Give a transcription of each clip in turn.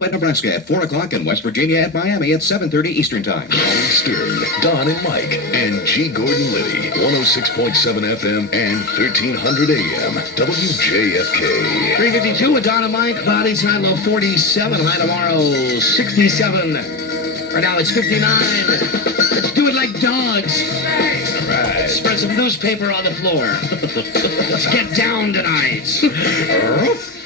At Nebraska at 4 o'clock and West Virginia at Miami at 7:30 Eastern Time. Howard Stern, Don and Mike, and G. Gordon Liddy, 106.7 FM and 1300 AM, WJFK. 3:52 with Don and Mike. Cloudy tonight, low 47. High tomorrow, 67. Right now it's 59. Let's do it like dogs. Right. Spread some newspaper on the floor. Let's get down tonight.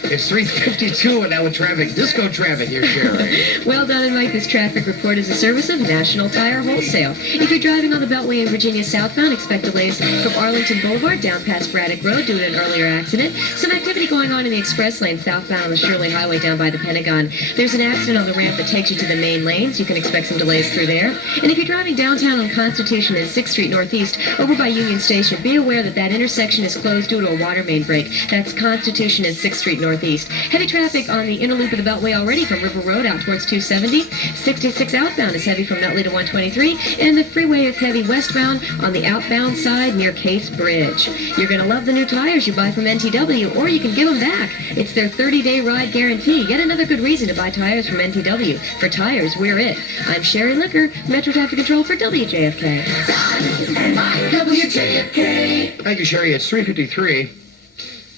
It's 3:52 and now with traffic, disco traffic here, Sherry. Well done, and Mike. This traffic report is a service of National Tire Wholesale. If you're driving on the Beltway in Virginia southbound, expect delays from Arlington Boulevard down past Braddock Road due to an earlier accident. Some activity going on in the express lane southbound on the Shirley Highway down by the Pentagon. There's an accident on the ramp that takes you to the main lanes. You can expect some delays through there. And if you're driving downtown on Constitution and 6th Street Northeast over by Union Station, be aware that that intersection is closed due to a water main break. That's Constitution and 6th Street Northeast. Heavy traffic on the inner loop of the Beltway already from River Road out towards 270. 66 outbound is heavy from Nutley to 123. And the freeway is heavy westbound on the outbound side near Case Bridge. You're going to love the new tires you buy from NTW, or you can give them back. It's their 30-day ride guarantee. Yet another good reason to buy tires from NTW. For tires, we're it. I'm Sherry Licker, Metro Traffic Control for WJFK. WJFK. Thank you, Sherry. It's 3:53.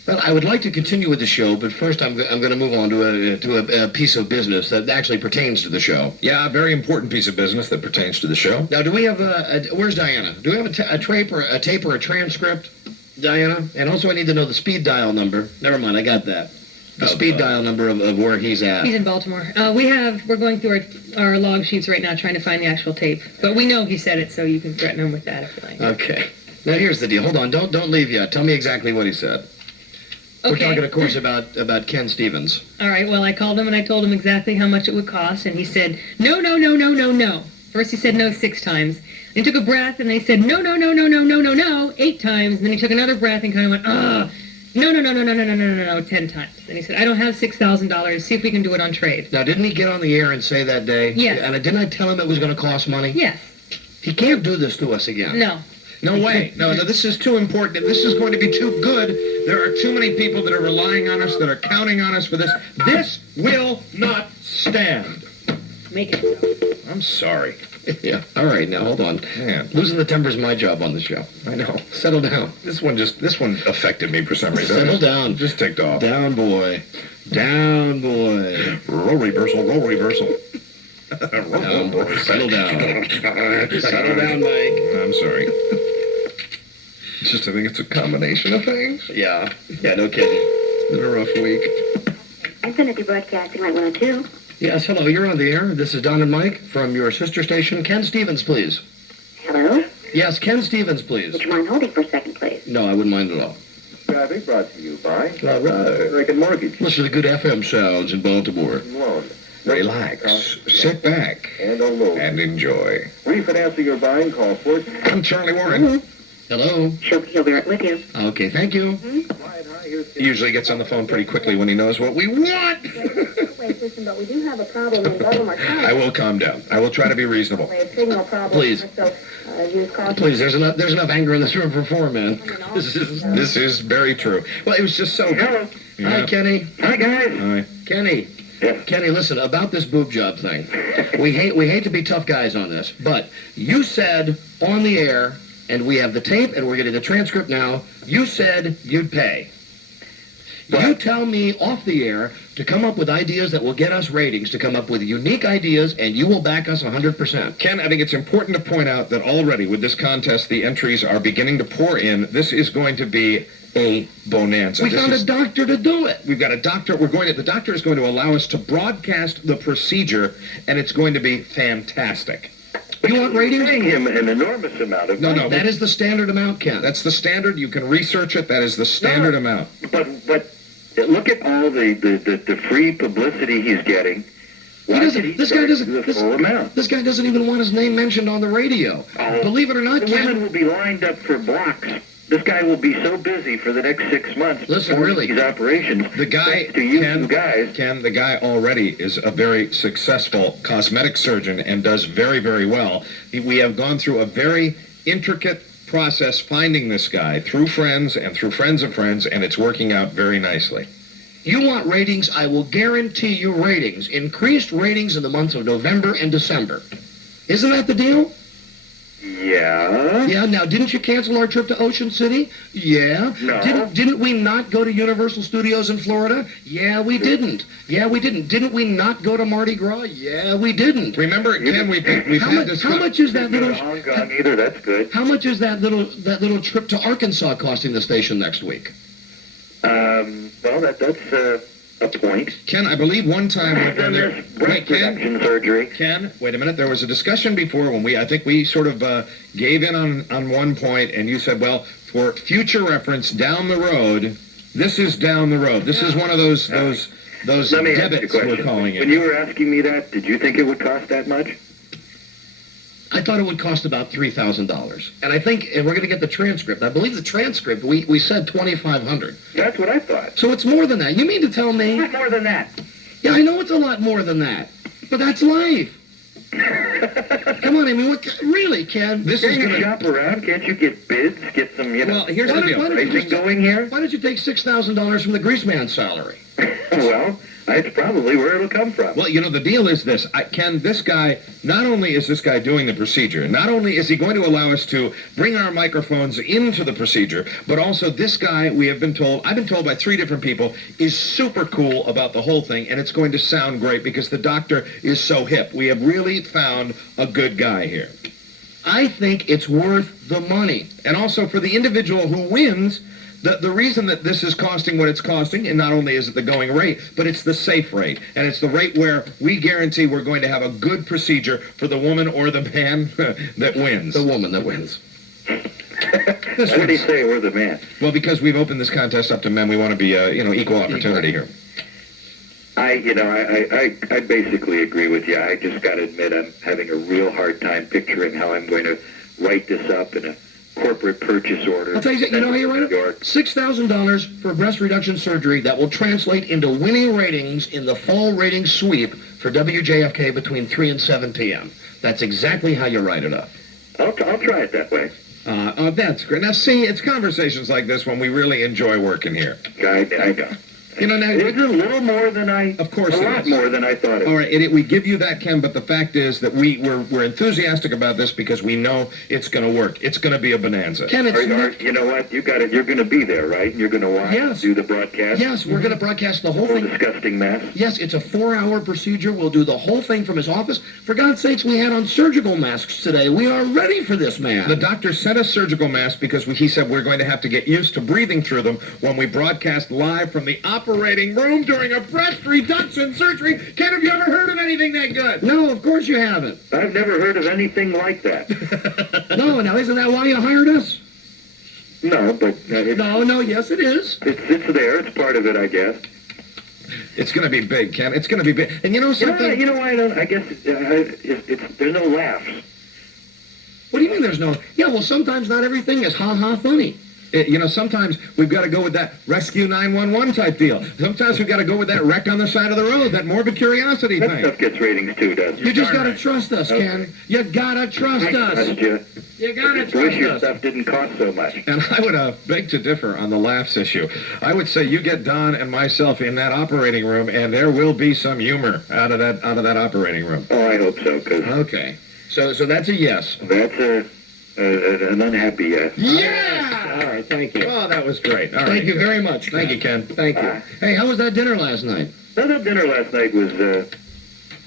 Well, I would like to continue with the show, but first I'm going to move on to a piece of business that actually pertains to the show. Yeah, a very important piece of business that pertains to the show. Now, do we have where's Diana? Do we have a tape or a transcript, Diana? And also I need to know the speed dial number. Never mind, I got that. The speed dial number of where he's at. He's in Baltimore. We're going through our log sheets right now trying to find the actual tape. But we know he said it, so you can threaten him with that if you like. Okay. Now, here's the deal. Hold on. Don't leave yet. Tell me exactly what he said. Okay. We're talking, of course, about Ken Stevens. All right, well, I called him and I told him exactly how much it would cost, and he said, no, no, no, no, no, no. First he said no 6 times. Then he took a breath, and they said, no, no, no, no, no, no, no, no, 8 times. And then he took another breath and kind of went, no, no, no, no, no, no, no, no, no, no, 10 times. And he said, I don't have $6,000. See if we can do it on trade. Now, didn't he get on the air and say that day? Yes. And didn't I tell him it was going to cost money? Yes. He can't do this to us again. No. No way. No, this is too important. This is going to be too good. There are too many people that are relying on us, that are counting on us for this. This will not stand. Make it so. I'm sorry. Yeah. All right, now, hold on. Man. Losing the temper's my job on the show. I know. Settle down. This one affected me for some reason. Settle down. Just ticked off. Down, boy. Down, boy. Roll reversal, roll reversal. Down, boy. Settle down. Settle down, Mike. I'm sorry. Just I think it's a combination of things. Yeah, no kidding. It's been a rough week. Infinity Broadcasting, Light 102. Yes, hello, you're on the air. This is Don and Mike from your sister station. Ken Stevens, please. Hello? Yes, Ken Stevens, please. Would you mind holding for a second, please? No, I wouldn't mind at all. Traffic brought to you by All right. American Mortgage. Listen to the good FM sounds in Baltimore. Loan. Relax, sit back, And unload. and enjoy. Refinancing or buying, call for it. I'm Charlie Warren. Hello? He'll be right with you. Okay, thank you. Quiet, hi, here's He usually gets on the phone pretty quickly when he knows what we want. Wait, listen, but we do have a problem in Baltimore County. I will calm down. I will try to be reasonable. A signal problem. Please. So, use caution. Please, there's enough anger in this room for 4, man. This is very true. Well, it was just so... Hello. Hi, Kenny. Hi, guys. Hi. Kenny. Yeah. Kenny, listen, about this boob job thing. We hate to be tough guys on this, but you said on the air, and we have the tape, and we're getting the transcript now, you said you'd pay. You tell me off the air to come up with ideas that will get us ratings, to come up with unique ideas, and you will back us 100%. Ken, I think it's important to point out that already with this contest, the entries are beginning to pour in. This is going to be a bonanza. We found a doctor to do it. We've got a doctor. The doctor is going to allow us to broadcast the procedure, and it's going to be fantastic. You want ratings? Paying him an enormous amount of money. No, That is the standard amount, Ken. that's the standard. You can research it. That is the standard amount. But look at all the free publicity he's getting. Why should he This guy charge doesn't. the full amount? This guy doesn't even want his name mentioned on the radio. Oh, Believe it or not, the women Ken. will be lined up for blocks. This guy will be so busy for the next 6 months. Listen, for really. these operations. The guy, Thanks to you Ken, two guys. Ken, the guy already is a very successful cosmetic surgeon and does very, very well. We have gone through a very intricate process finding this guy through friends and through friends of friends, and it's working out very nicely. You want ratings? I will guarantee you ratings. Increased ratings in the months of November and December. Isn't that the deal? Yeah. Yeah, now, didn't you cancel our trip to Ocean City? Yeah. No. Didn't we not go to Universal Studios in Florida? Yeah, we didn't. Yeah, we didn't. Didn't we not go to Mardi Gras? Yeah, we didn't. Remember, Ken, we've had this. How much is that Not little... Hong Kong either. That's good. How much is that little trip to Arkansas costing the station next week? Well, that's a point. Ken, I believe one time when Then there... there's breast Wait, Ken? reduction surgery. Ken, wait a minute. There was a discussion before when I think we sort of gave in on one point, and you said, well, for future reference down the road, this is down the road. This is one of those Let me ask you a debits we're question. calling When it. you were asking me that, did you think it would cost that much? I thought it would cost about $3,000. And I think, and we're going to get the transcript. I believe the transcript, we said $2,500. That's what I thought. So it's more than that. You mean to tell me... Not more than that. Yeah, I know it's a lot more than that. But that's life. Come on, I mean, really, Ken? This Can't is you going to... shop around? Can't you get bids? Get some, Well, here's Why the don't- why deal. don't you pricing going here? Why don't you take $6,000 from the greaseman salary? Well, that's probably where it'll come from. Well, the deal is this. Ken, this guy, not only is this guy doing the procedure, not only is he going to allow us to bring our microphones into the procedure, but also this guy, I've been told by 3 different people, is super cool about the whole thing, and it's going to sound great because the doctor is so hip. We have really found a good guy here. I think it's worth the money. And also for the individual who wins, the reason that this is costing what it's costing, and not only is it the going rate, but it's the safe rate. And it's the rate where we guarantee we're going to have a good procedure for the woman or the man that wins. The woman that wins. This How did he one's- say we're the man? Well, because we've opened this contest up to men, we want to be, equal opportunity here. I basically agree with you. I just got to admit I'm having a real hard time picturing how I'm going to write this up in a corporate purchase order. I'll tell you, you know how you write it? York. $6,000 for breast reduction surgery that will translate into winning ratings in the fall ratings sweep for WJFK between 3 and 7 p.m. That's exactly how you write it up. I'll try it that way. That's great. Now, see, it's conversations like this when we really enjoy working here. I know. Now, It's a little more than Of course a it lot is. more than I thought it All was. right, we give you that, Ken, but the fact is that we're enthusiastic about this because we know it's going to work. It's going to be a bonanza. Ken, it's You know what? You got it. You're going to be there, right? You're going to watch, Yes. do the broadcast. yes, we're going to broadcast the whole Whole thing. disgusting mess. Yes, it's a 4-hour procedure. We'll do the whole thing from his office. For God's sakes, we had on surgical masks today. We are ready for this man. The doctor sent us surgical masks because he said we're going to have to get used to breathing through them when we broadcast live from the operating room during a breast reduction surgery. Ken, have you ever heard of anything that good? No, of course you haven't. I've never heard of anything like that. No, now isn't that why you hired us? No, but No, yes it is. it's there. It's part of it, I guess. It's going to be big, Ken. It's going to be big. And you know something? You know why I don't? I guess it's there's no laughs. What do you mean there's no... Yeah, well, sometimes not everything is ha-ha funny. Sometimes we've got to go with that Rescue 911 type deal. Sometimes we've got to go with that wreck on the side of the road, that morbid curiosity That thing. stuff gets ratings too, doesn't it? You just gotta trust us, Ken. You gotta trust I us. trust you. You gotta Wish trust your us. stuff didn't cost so much. And I would beg to differ on the laughs issue. I would say you get Don and myself in that operating room, and there will be some humor out of that operating room. Oh, I hope so, because Okay. So that's a yes. that's an unhappy yes. Yeah! All right, thank you. Oh, that was great. All right. Thank you very much. Thank you, Ken. Thank you. Hey, how was that dinner last night? Now, that dinner last night was,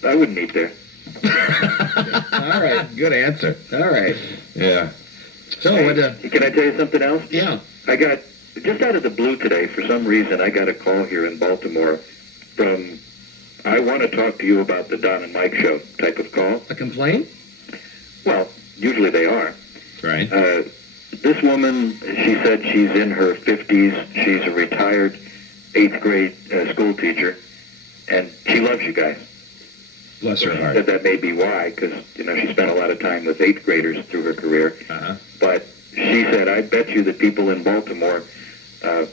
I wouldn't eat there. All right. Good answer. All right. Yeah. So, Hey, what, can I tell you something else? yeah. I got, just out of the blue today, for some reason, I got a call here in Baltimore from, I want to talk to you about the Don and Mike show type of call. A complaint? Well, usually they are. Right. This woman, she said she's in her 50s. She's a retired 8th grade school teacher, and she loves you guys. Bless her She heart. said that may be why, because, she spent a lot of time with 8th graders through her career. Uh-huh. But she said, I bet you that people in Baltimore,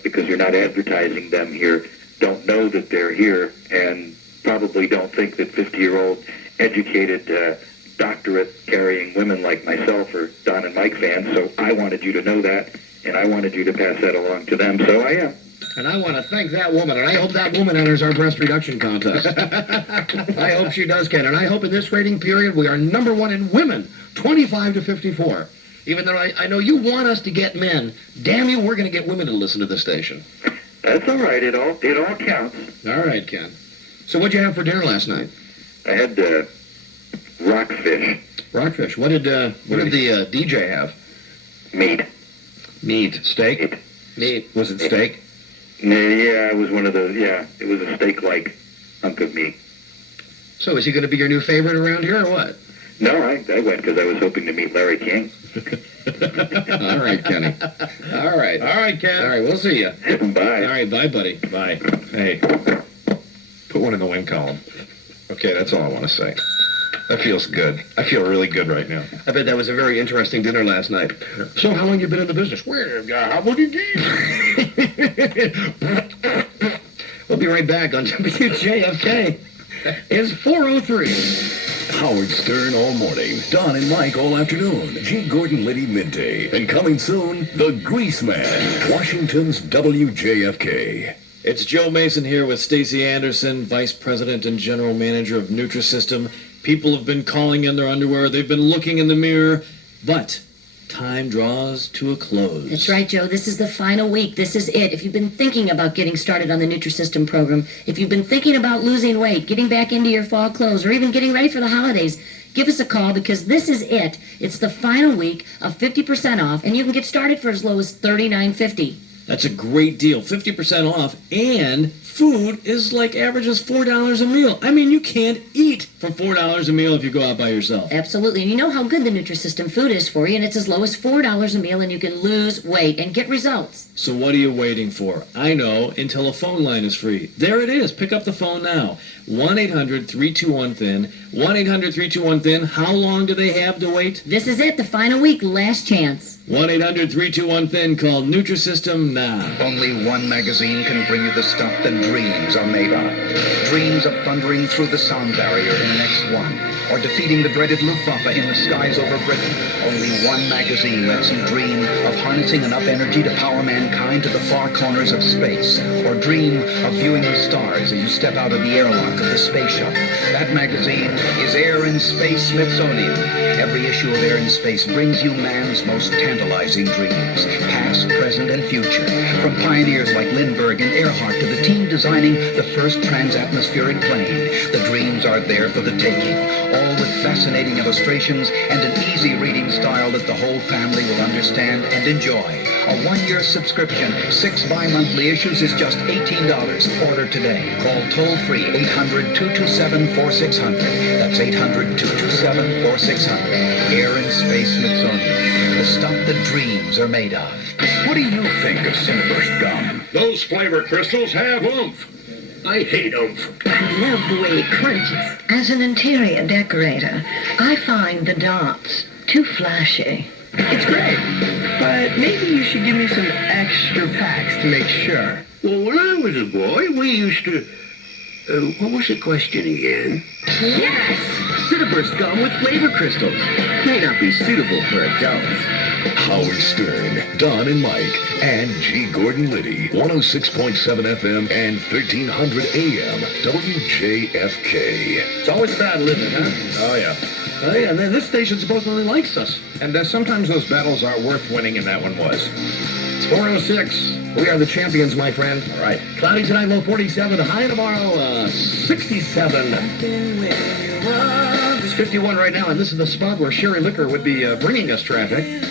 because you're not advertising them here, don't know that they're here and probably don't think that 50-year-old educated doctorate-carrying women like myself are Don and Mike fans. So I wanted you to know that, and I wanted you to pass that along to them. So I am. And I want to thank that woman, and I hope that woman enters our breast reduction contest. I hope she does, Ken. And I hope in this rating period we are number one in women, 25 to 54. Even though I know you want us to get men, damn you, we're going to get women to listen to this station. That's all right. It all counts. All right, Ken. So what'd you have for dinner last night? I had rockfish Rockfish. What did the DJ have? meat. Meat. Steak? Meat. Was it steak? Yeah, it was one of the. Yeah, it was a steak-like hunk of meat. So is he going to be your new favorite around here or what? No, I went because I was hoping to meet Larry King. All right, Kenny. All right. All right, Ken. All right, we'll see you. Bye. All right, bye, buddy. Bye. Hey, put one in the win column. Okay, that's all I want to say. That feels good. I feel really good right now. I bet that was a very interesting dinner last night. So how long you been in the business? Well, how many days? We'll be right back on WJFK. It's 4:03. Howard Stern all morning, Don and Mike all afternoon, G. Gordon Liddy midday, and coming soon, the Grease Man, Washington's WJFK. It's Joe Mason here with Stacey Anderson, Vice President and General Manager of Nutrisystem. People have been calling in their underwear. They've been looking in the mirror. But time draws to a close. That's right, Joe. This is the final week. This is it. If you've been thinking about getting started on the Nutrisystem program, if you've been thinking about losing weight, getting back into your fall clothes, or even getting ready for the holidays, give us a call because this is it. It's the final week of 50% off, and you can get started for as low as $39.50. That's a great deal. 50% off, and food is like averages $4 a meal. I mean, you can't eat for $4 a meal if you go out by yourself. Absolutely. And you know how good the Nutrisystem food is for you, and it's as low as $4 a meal, and you can lose weight and get results. So what are you waiting for? I know, until a phone line is free. There it is. Pick up the phone now. 1-800-321-THIN. 1-800-321-THIN. How long do they have to wait? This is it, the final week, last chance. 1-800-321-THIN. Call Nutrisystem now. Only one magazine can bring you the stuff that dreams are made of. Dreams of thundering through the sound barrier in X1, or defeating the dreaded Luftwaffe in the skies over Britain. Only one magazine lets you dream of harnessing enough energy to power mankind to the far corners of space, or dream of viewing the stars as you step out of the airlock of the space shuttle. That magazine is Air and Space Smithsonian. Every issue of Air and Space brings you man's most tantalizing dreams, past, present, and future. From pioneers like Lindbergh and Earhart to the team designing the first transatmospheric plane, the dreams are there for the taking, all with fascinating illustrations and an easy reading style that the whole family will understand and enjoy. A one-year subscription, 6 bi-monthly issues is just $18. Order today. Call toll-free 800-227-4600. That's 800-227-4600. Air and Space Smithsonian. The stuff that dreams are made of. What do you think of Cinnaburst gum? Those flavor crystals have oomph. I hate oomph. I love the way it crunches. As an interior decorator, I find the dots too flashy. It's great, but maybe you should give me some extra packs to make sure. Well, when I was a boy, we used to... what was the question again? Yes! Cinnaburst gum with flavor crystals. May not be suitable for adults. Howard Stern, Don and Mike, and G. Gordon Liddy, 106.7 FM and 1300 AM, WJFK. It's always a battle, isn't it, huh? Oh, yeah. Oh, yeah, and then this station supposedly likes us. And sometimes those battles aren't worth winning, and that one was. It's 4:06. We are the champions, my friend. All right. Cloudy tonight, low 47. High tomorrow, 67. It's 51 right now, and this is the spot where Sherry Liquor would be bringing us traffic.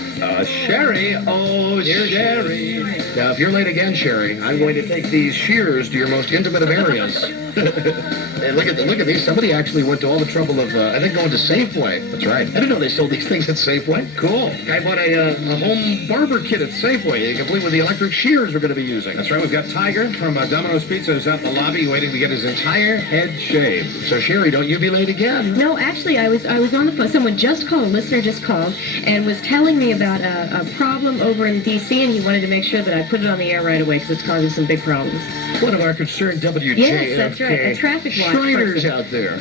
Sherry. Oh, Sherry. Now, if you're late again, Sherry, I'm going to take these shears to your most intimate of areas. And look at these. Somebody actually went to all the trouble of, I think, going to Safeway. That's right. I didn't know they sold these things at Safeway. Cool. I bought a home barber kit at Safeway, complete with the electric shears we're going to be using. That's right. We've got Tiger from Domino's Pizza who's out in the lobby waiting to get his entire head shaved. So, Sherry, don't you be late again. No, actually, I was on the phone. Someone just called, a listener just called, and was telling me about about a problem over in D.C., and he wanted to make sure that I put it on the air right away because it's causing some big problems. One of our concerned WJFK Yes, that's right. A traffic watch Shriners person. out there.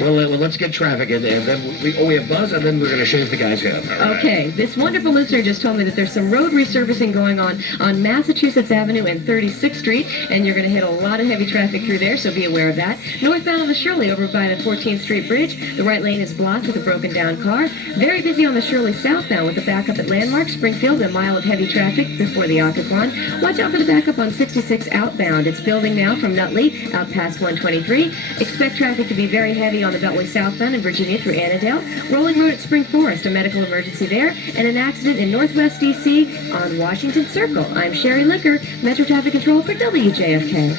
well, let's get traffic in, and then we have Buzz, and then we're going to shave the guy's head. All right. Okay, this wonderful listener just told me that there's some road resurfacing going on Massachusetts Avenue and 36th Street, and you're going to hit a lot of heavy traffic through there, so be aware of that. Northbound on the Shirley over by the 14th Street Bridge, the right lane is blocked with a broken down car. Very busy on the Shirley southbound with a backup at Landmark, Springfield, a mile of heavy traffic before the Occoquan. Watch out for the backup on 66 outbound. It's building now from Nutley out past 123. Expect traffic to be very heavy on the Beltway southbound in Virginia through Annandale. Rolling Road at Spring Forest, a medical emergency there, and an accident in Northwest D.C. on Washington Circle. I'm Sherry Licker, Metro Traffic Control for WJFK.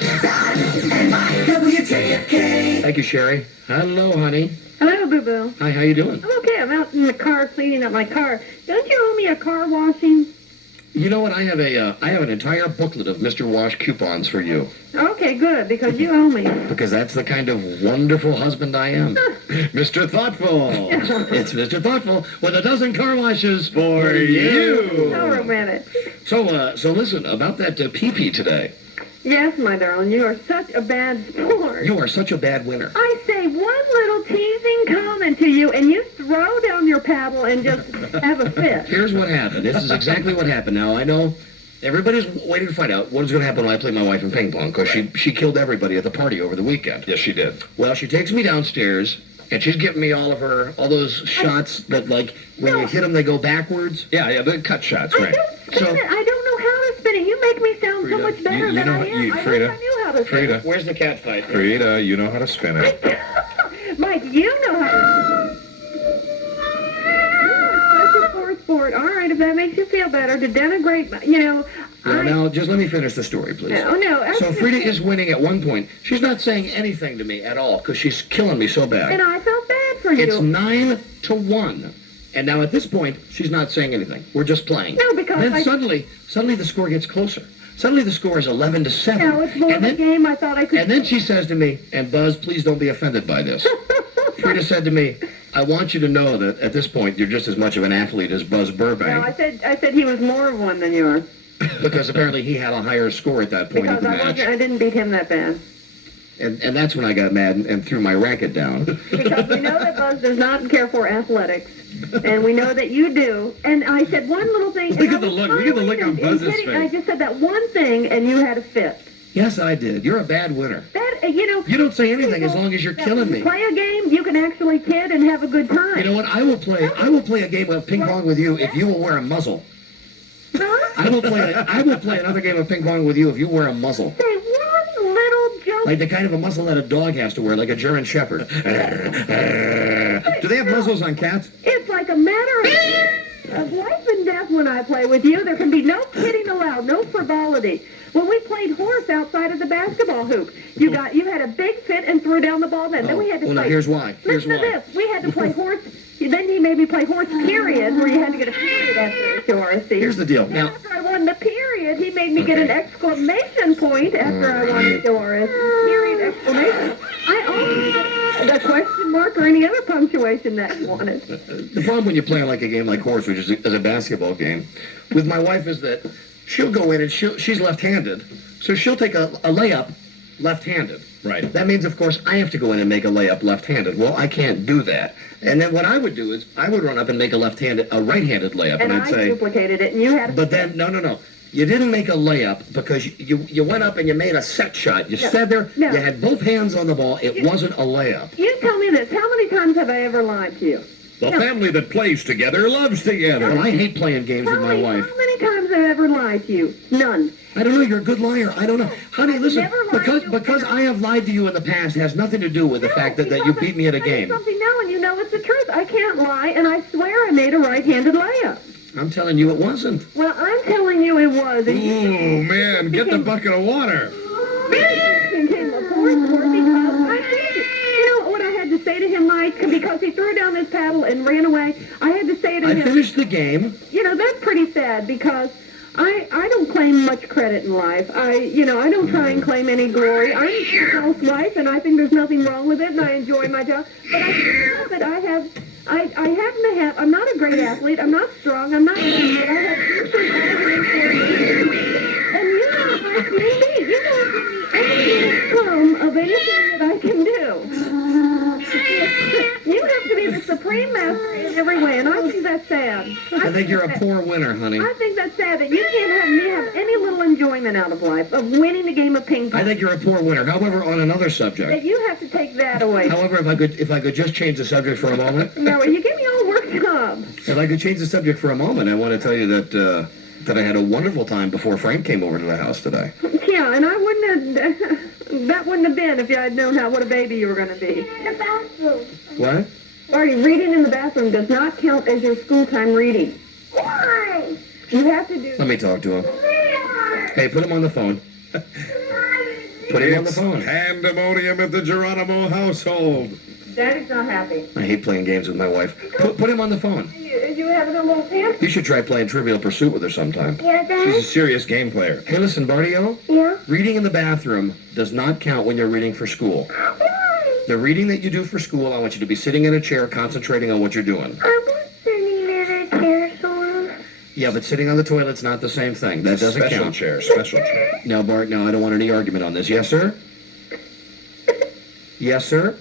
WJFK. Thank you, Sherry. Hello, honey. Hello, Boo-Boo. Hi, how you doing? I'm okay. I'm out in the car cleaning up my car. Don't you owe me a car washing? You know what? I have an entire booklet of Mr. Wash coupons for you. Okay, good, because you owe me. Because that's the kind of wonderful husband I am. Mr. Thoughtful. It's Mr. Thoughtful with a dozen car washes for you. So romantic. So listen, about that pee-pee today. Yes, my darling, you are such a bad sport. You are such a bad winner. I say one little teasing comment to you, and you throw down your paddle and just have a fit. Here's what happened. This is exactly what happened. Now, I know everybody's waiting to find out what's going to happen when I play my wife in ping pong, because she killed everybody at the party over the weekend. Yes, she did. Well, she takes me downstairs, and she's giving me all those shots that, like, when you hit them, they go backwards. Yeah, the cut shots, right. I don't know how to spin it. You make me sound so much better than I am. I wish I knew how to spin it. Where's the cat fight? Frida, you know how to spin it. Mike, you know how to. You're such a poor sport. All right, if that makes you feel better, to denigrate, Now, just let me finish the story, please. No. So Frida is winning at one point. She's not saying anything to me at all, because she's killing me so bad. And I felt bad for you. It's 9-1. And now at this point, she's not saying anything. We're just playing. No, because then suddenly the score gets closer. Suddenly the score is 11-7. No, it's more of a game. I thought I could. And then she says to me, and Buzz, please don't be offended by this. Frida said to me, I want you to know that at this point you're just as much of an athlete as Buzz Burbank. No, I said he was more of one than you are. Because apparently he had a higher score at that point of the match. I didn't beat him that bad. And that's when I got mad and threw my racket down. Because we know that Buzz does not care for athletics. And we know that you do. And I said one little thing. Look at the look. Look at the look on Buzz's face. And I just said that one thing, and you had a fit. Yes, I did. You're a bad winner. You don't say anything as long as you're killing me. Play a game, you can actually kid and have a good time. You know what? I will play a game of ping pong with you if you will wear a muzzle. I will play another game of ping pong with you if you wear a muzzle. Say one little joke. Like the kind of a muzzle that a dog has to wear, like a German Shepherd. Do they have muzzles on cats? It's like a matter of life and death when I play with you. There can be no kidding allowed, no frivolity. When we played horse outside of the basketball hoop, you had a big fit and threw down the ball then. Then we had to play. Now here's why. Listen to this. We had to play horse. Then he made me play horse period, where you had to get a period after Doris. Here's the deal. Now, after I won the period, he made me get an exclamation point after I won the Doris. Period, exclamation. I always get a question mark or any other punctuation that you wanted. The problem when you play like a game like horse, which is a basketball game, with my wife is that she'll go in and she's left-handed, so she'll take a layup left-handed. Right. That means, of course, I have to go in and make a layup left-handed. Well, I can't do that. And then what I would do is I would run up and make a right-handed layup, and I'd say, duplicated it, and you had. But then no. You didn't make a layup because you went up and you made a set shot. You stood there. No. You had both hands on the ball. It wasn't a layup. You tell me this. How many times have I ever lied to you? The family that plays together loves together. Well, I hate playing games with my wife. How many times have I ever lied to you? None. I don't know. You're a good liar. I don't know. Honey, listen, never lied because I have lied to you in the past has nothing to do with the fact that you beat me at a game. Something now, and you know it's the truth. I can't lie, and I swear I made a right-handed layup. I'm telling you it wasn't. Well, I'm telling you it was. And Oh, man, get the bucket of water. became a poor sport because I did it. You know what I had to say to him, Mike? Because he threw down his paddle and ran away. I had to say to him. I finished the game. You know, that's pretty sad because I don't claim much credit in life. I don't try and claim any glory. I'm a housewife, and I think there's nothing wrong with it, and I enjoy my job. But I feel that I have I happen to have, I'm not a great athlete, I'm not strong, I'm not good, but I have features evidence for you. And you know my TV, you don't give me any crumb of anything that I can do. You have to be the supreme master in every way, and I think that's sad. I think you're a poor winner, honey. I think that's sad that you can't have me have any little enjoyment out of life, of winning a game of ping pong. I think you're a poor winner. However, on another subject. That you have to take that away. However, if I could just change the subject for a moment. No, you get me all worked up. If I could change the subject for a moment, I want to tell you that that I had a wonderful time before Frank came over to the house today. Yeah, and I wouldn't have, that wouldn't have been if I had known what a baby you were going to be. The bathroom. What? Sorry, reading in the bathroom does not count as your school time reading. Why? You have to do... Let me talk to him. Hey, put him on the phone. Put him on the phone. Pandemonium at the Geronimo household. Daddy's not happy. I hate playing games with my wife. Put him on the phone. You having a little pimp? You should try playing Trivial Pursuit with her sometime. Yeah, Dad? She's a serious game player. Hey, listen, Bardio. Yeah? Reading in the bathroom does not count when you're reading for school. The reading that you do for school, I want you to be sitting in a chair concentrating on what you're doing. I was sitting in a chair, sort of. Yeah, but sitting on the toilet's not the same thing. That doesn't Special count. chair, special chair. Now, Bart, no, I don't want any argument on this. Yes, sir? Yes, sir?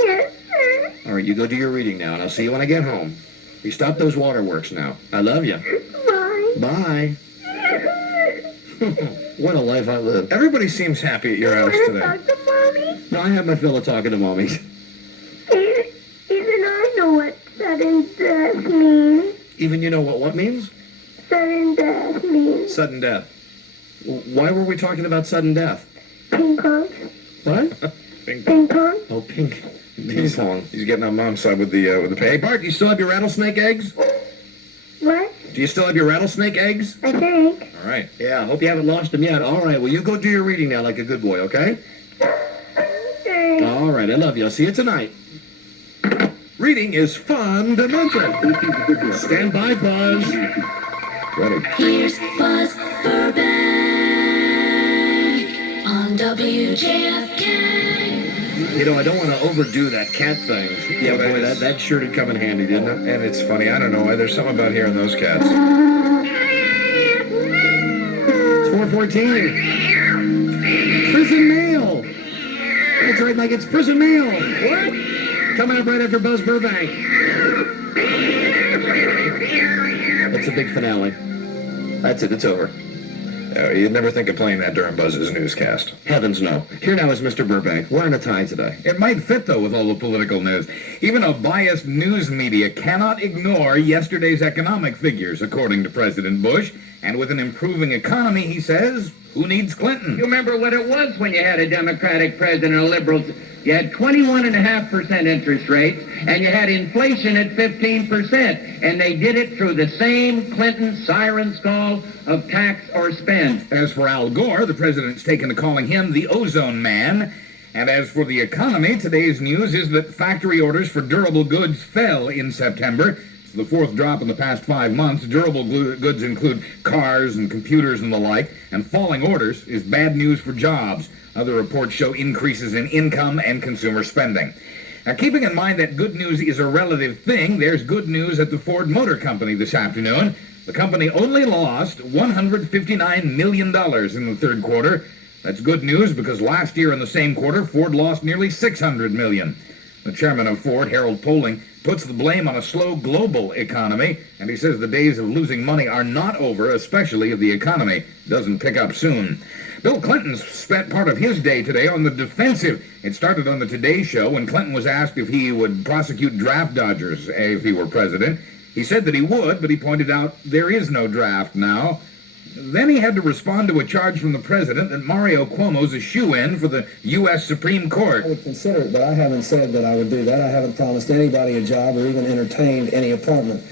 Yes, sir. All right, you go do your reading now, and I'll see you when I get home. You stop those waterworks now. I love you. Bye. Bye. What a life I live. Everybody seems happy at your house Want to today. talk to Mommy? No, I have my fill of talking to mommies. Even I know what sudden death means. Even you know what means? Sudden death means Sudden death. Why were we talking about sudden death? ping pong. What? Ping pong. Oh, ping pong. He's getting on Mom's side with the pay. Hey, Bart, do you still have your rattlesnake eggs? What? Do you still have your rattlesnake eggs? I think. All right. Yeah, I hope you haven't lost them yet. All right, well, you go do your reading now like a good boy, okay? Okay. All right, I love you. I'll see you tonight. Reading is fundamental. Stand by, Buzz. Ready. Here's Buzz Burbank on WJFK. You know, I don't want to overdo that cat thing. Yeah, boy, that sure did come in handy, didn't it? And it's funny, I don't know why, there's something about hearing those cats. It's 414. Prison mail. That's right, like it's prison mail. What? Coming up right after Buzz Burbank. It's a big finale. That's it, it's over. You'd never think of playing that during Buzz's newscast. Heavens no. Here now is Mr. Burbank, wearing a tie today. It might fit, though, with all the political news. Even a biased news media cannot ignore yesterday's economic figures, according to President Bush. And with an improving economy, he says, who needs Clinton? You remember what it was when you had a Democratic president and a liberal. You had 21.5% interest rates, and you had inflation at 15%. And they did it through the same Clinton siren call of tax or spend. As for Al Gore, the president's taken to calling him the ozone man. And as for the economy, today's news is that factory orders for durable goods fell in September. It's the fourth drop in the past 5 months. Durable goods include cars and computers and the like. And falling orders is bad news for jobs. Other reports show increases in income and consumer spending. Now, keeping in mind that good news is a relative thing, there's good news at the Ford Motor Company this afternoon. The company only lost $159 million in the third quarter. That's good news because last year in the same quarter, Ford lost nearly $600 million. The chairman of Ford, Harold Poling, puts the blame on a slow global economy, and he says the days of losing money are not over, especially if the economy doesn't pick up soon. Bill Clinton spent part of his day today on the defensive. It started on the Today Show when Clinton was asked if he would prosecute draft dodgers if he were president. He said that he would, but he pointed out there is no draft now. Then he had to respond to a charge from the president that Mario Cuomo's a shoo-in for the U.S. Supreme Court. I would consider it, but I haven't said that I would do that. I haven't promised anybody a job or even entertained any appointment.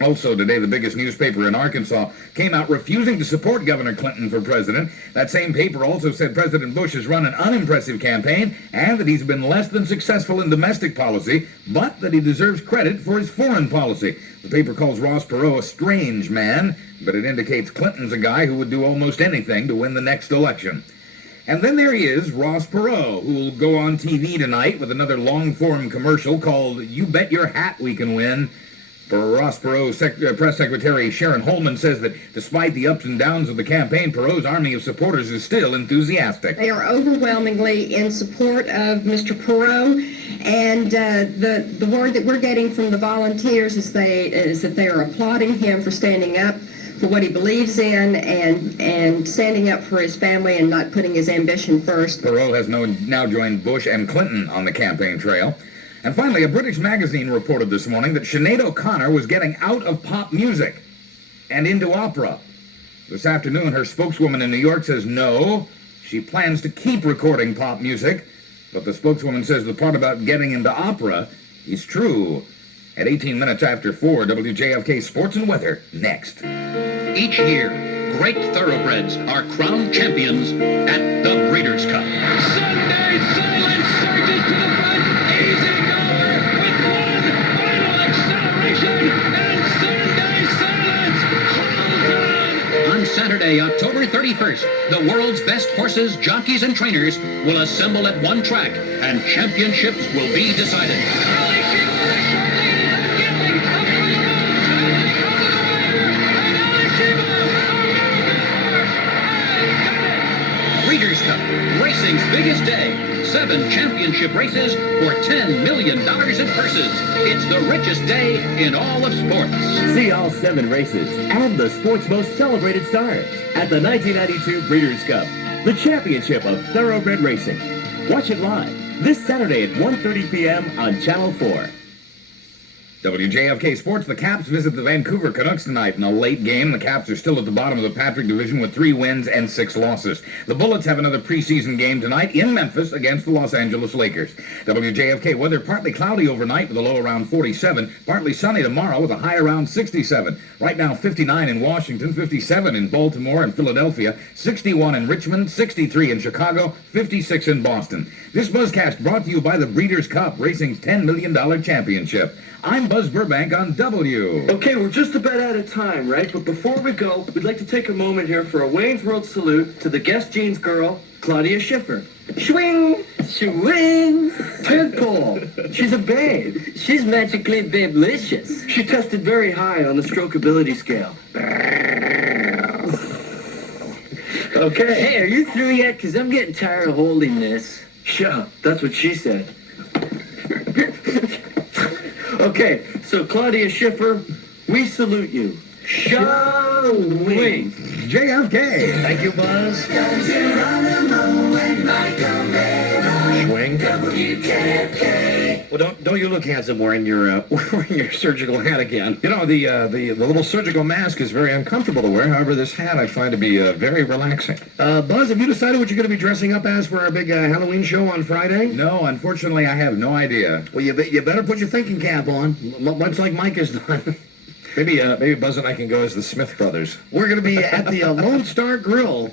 Also today, the biggest newspaper in Arkansas came out refusing to support Governor Clinton for president. That same paper also said President Bush has run an unimpressive campaign and that he's been less than successful in domestic policy, but that he deserves credit for his foreign policy. The paper calls Ross Perot a strange man, but it indicates Clinton's a guy who would do almost anything to win the next election. And then there he is, Ross Perot, who will go on TV tonight with another long-form commercial called You Bet Your Hat We Can Win. For Ross Perot, Press Secretary Sharon Holman says that despite the ups and downs of the campaign, Perot's army of supporters is still enthusiastic. They are overwhelmingly in support of Mr. Perot, and the word that we're getting from the volunteers is that they are applauding him for standing up for what he believes in and standing up for his family and not putting his ambition first. Perot has now joined Bush and Clinton on the campaign trail. And finally, a British magazine reported this morning that Sinead O'Connor was getting out of pop music and into opera. This afternoon, her spokeswoman in New York says no, she plans to keep recording pop music, but the spokeswoman says the part about getting into opera is true. At 18 minutes after 4, WJFK Sports and Weather, next. Each year, great thoroughbreds are crowned champions at the Breeders' Cup. Sunday Silence surges to the front. Easy goer with one final acceleration. And Sunday Silence holds on. On Saturday, October 31st, the world's best horses, jockeys, and trainers will assemble at one track, and championships will be decided. Breeders' Cup, racing's biggest day. 7 championship races for $10 million in purses. It's the richest day in all of sports. See all 7 races and the sport's most celebrated stars at the 1992 Breeders' Cup, the championship of thoroughbred racing. Watch it live this Saturday at 1:30 p.m. on Channel 4. WJFK Sports, the Caps visit the Vancouver Canucks tonight in a late game. The Caps are still at the bottom of the Patrick Division with 3 wins and 6 losses. The Bullets have another preseason game tonight in Memphis against the Los Angeles Lakers. WJFK weather partly cloudy overnight with a low around 47, partly sunny tomorrow with a high around 67. Right now 59 in Washington, 57 in Baltimore and Philadelphia, 61 in Richmond, 63 in Chicago, 56 in Boston. This Buzzcast brought to you by the Breeders' Cup, racing's $10 million championship. I'm Buzz Burbank on W. Okay, we're just about out of time, right? But before we go, we'd like to take a moment here for a Wayne's World salute to the Guess Jeans girl, Claudia Schiffer. Swing! Swing! Tadpole! She's a babe. She's magically babelicious. She tested very high on the strokeability scale. Okay. Hey, are you through yet? Because I'm getting tired of holding this. Shut up. That's what she said. Okay, so Claudia Schiffer, we salute you. Show wings. JFK. Thank you, Buzz. Swing. Well, don't you look handsome wearing your surgical hat again? You know, the little surgical mask is very uncomfortable to wear. However, this hat I find to be very relaxing. Buzz, have you decided what you're going to be dressing up as for our big Halloween show on Friday? No, unfortunately, I have no idea. Well, you better put your thinking cap on, much like Mike has done. Maybe Buzz and I can go as the Smith brothers. We're going to be at the Lone Star Grill.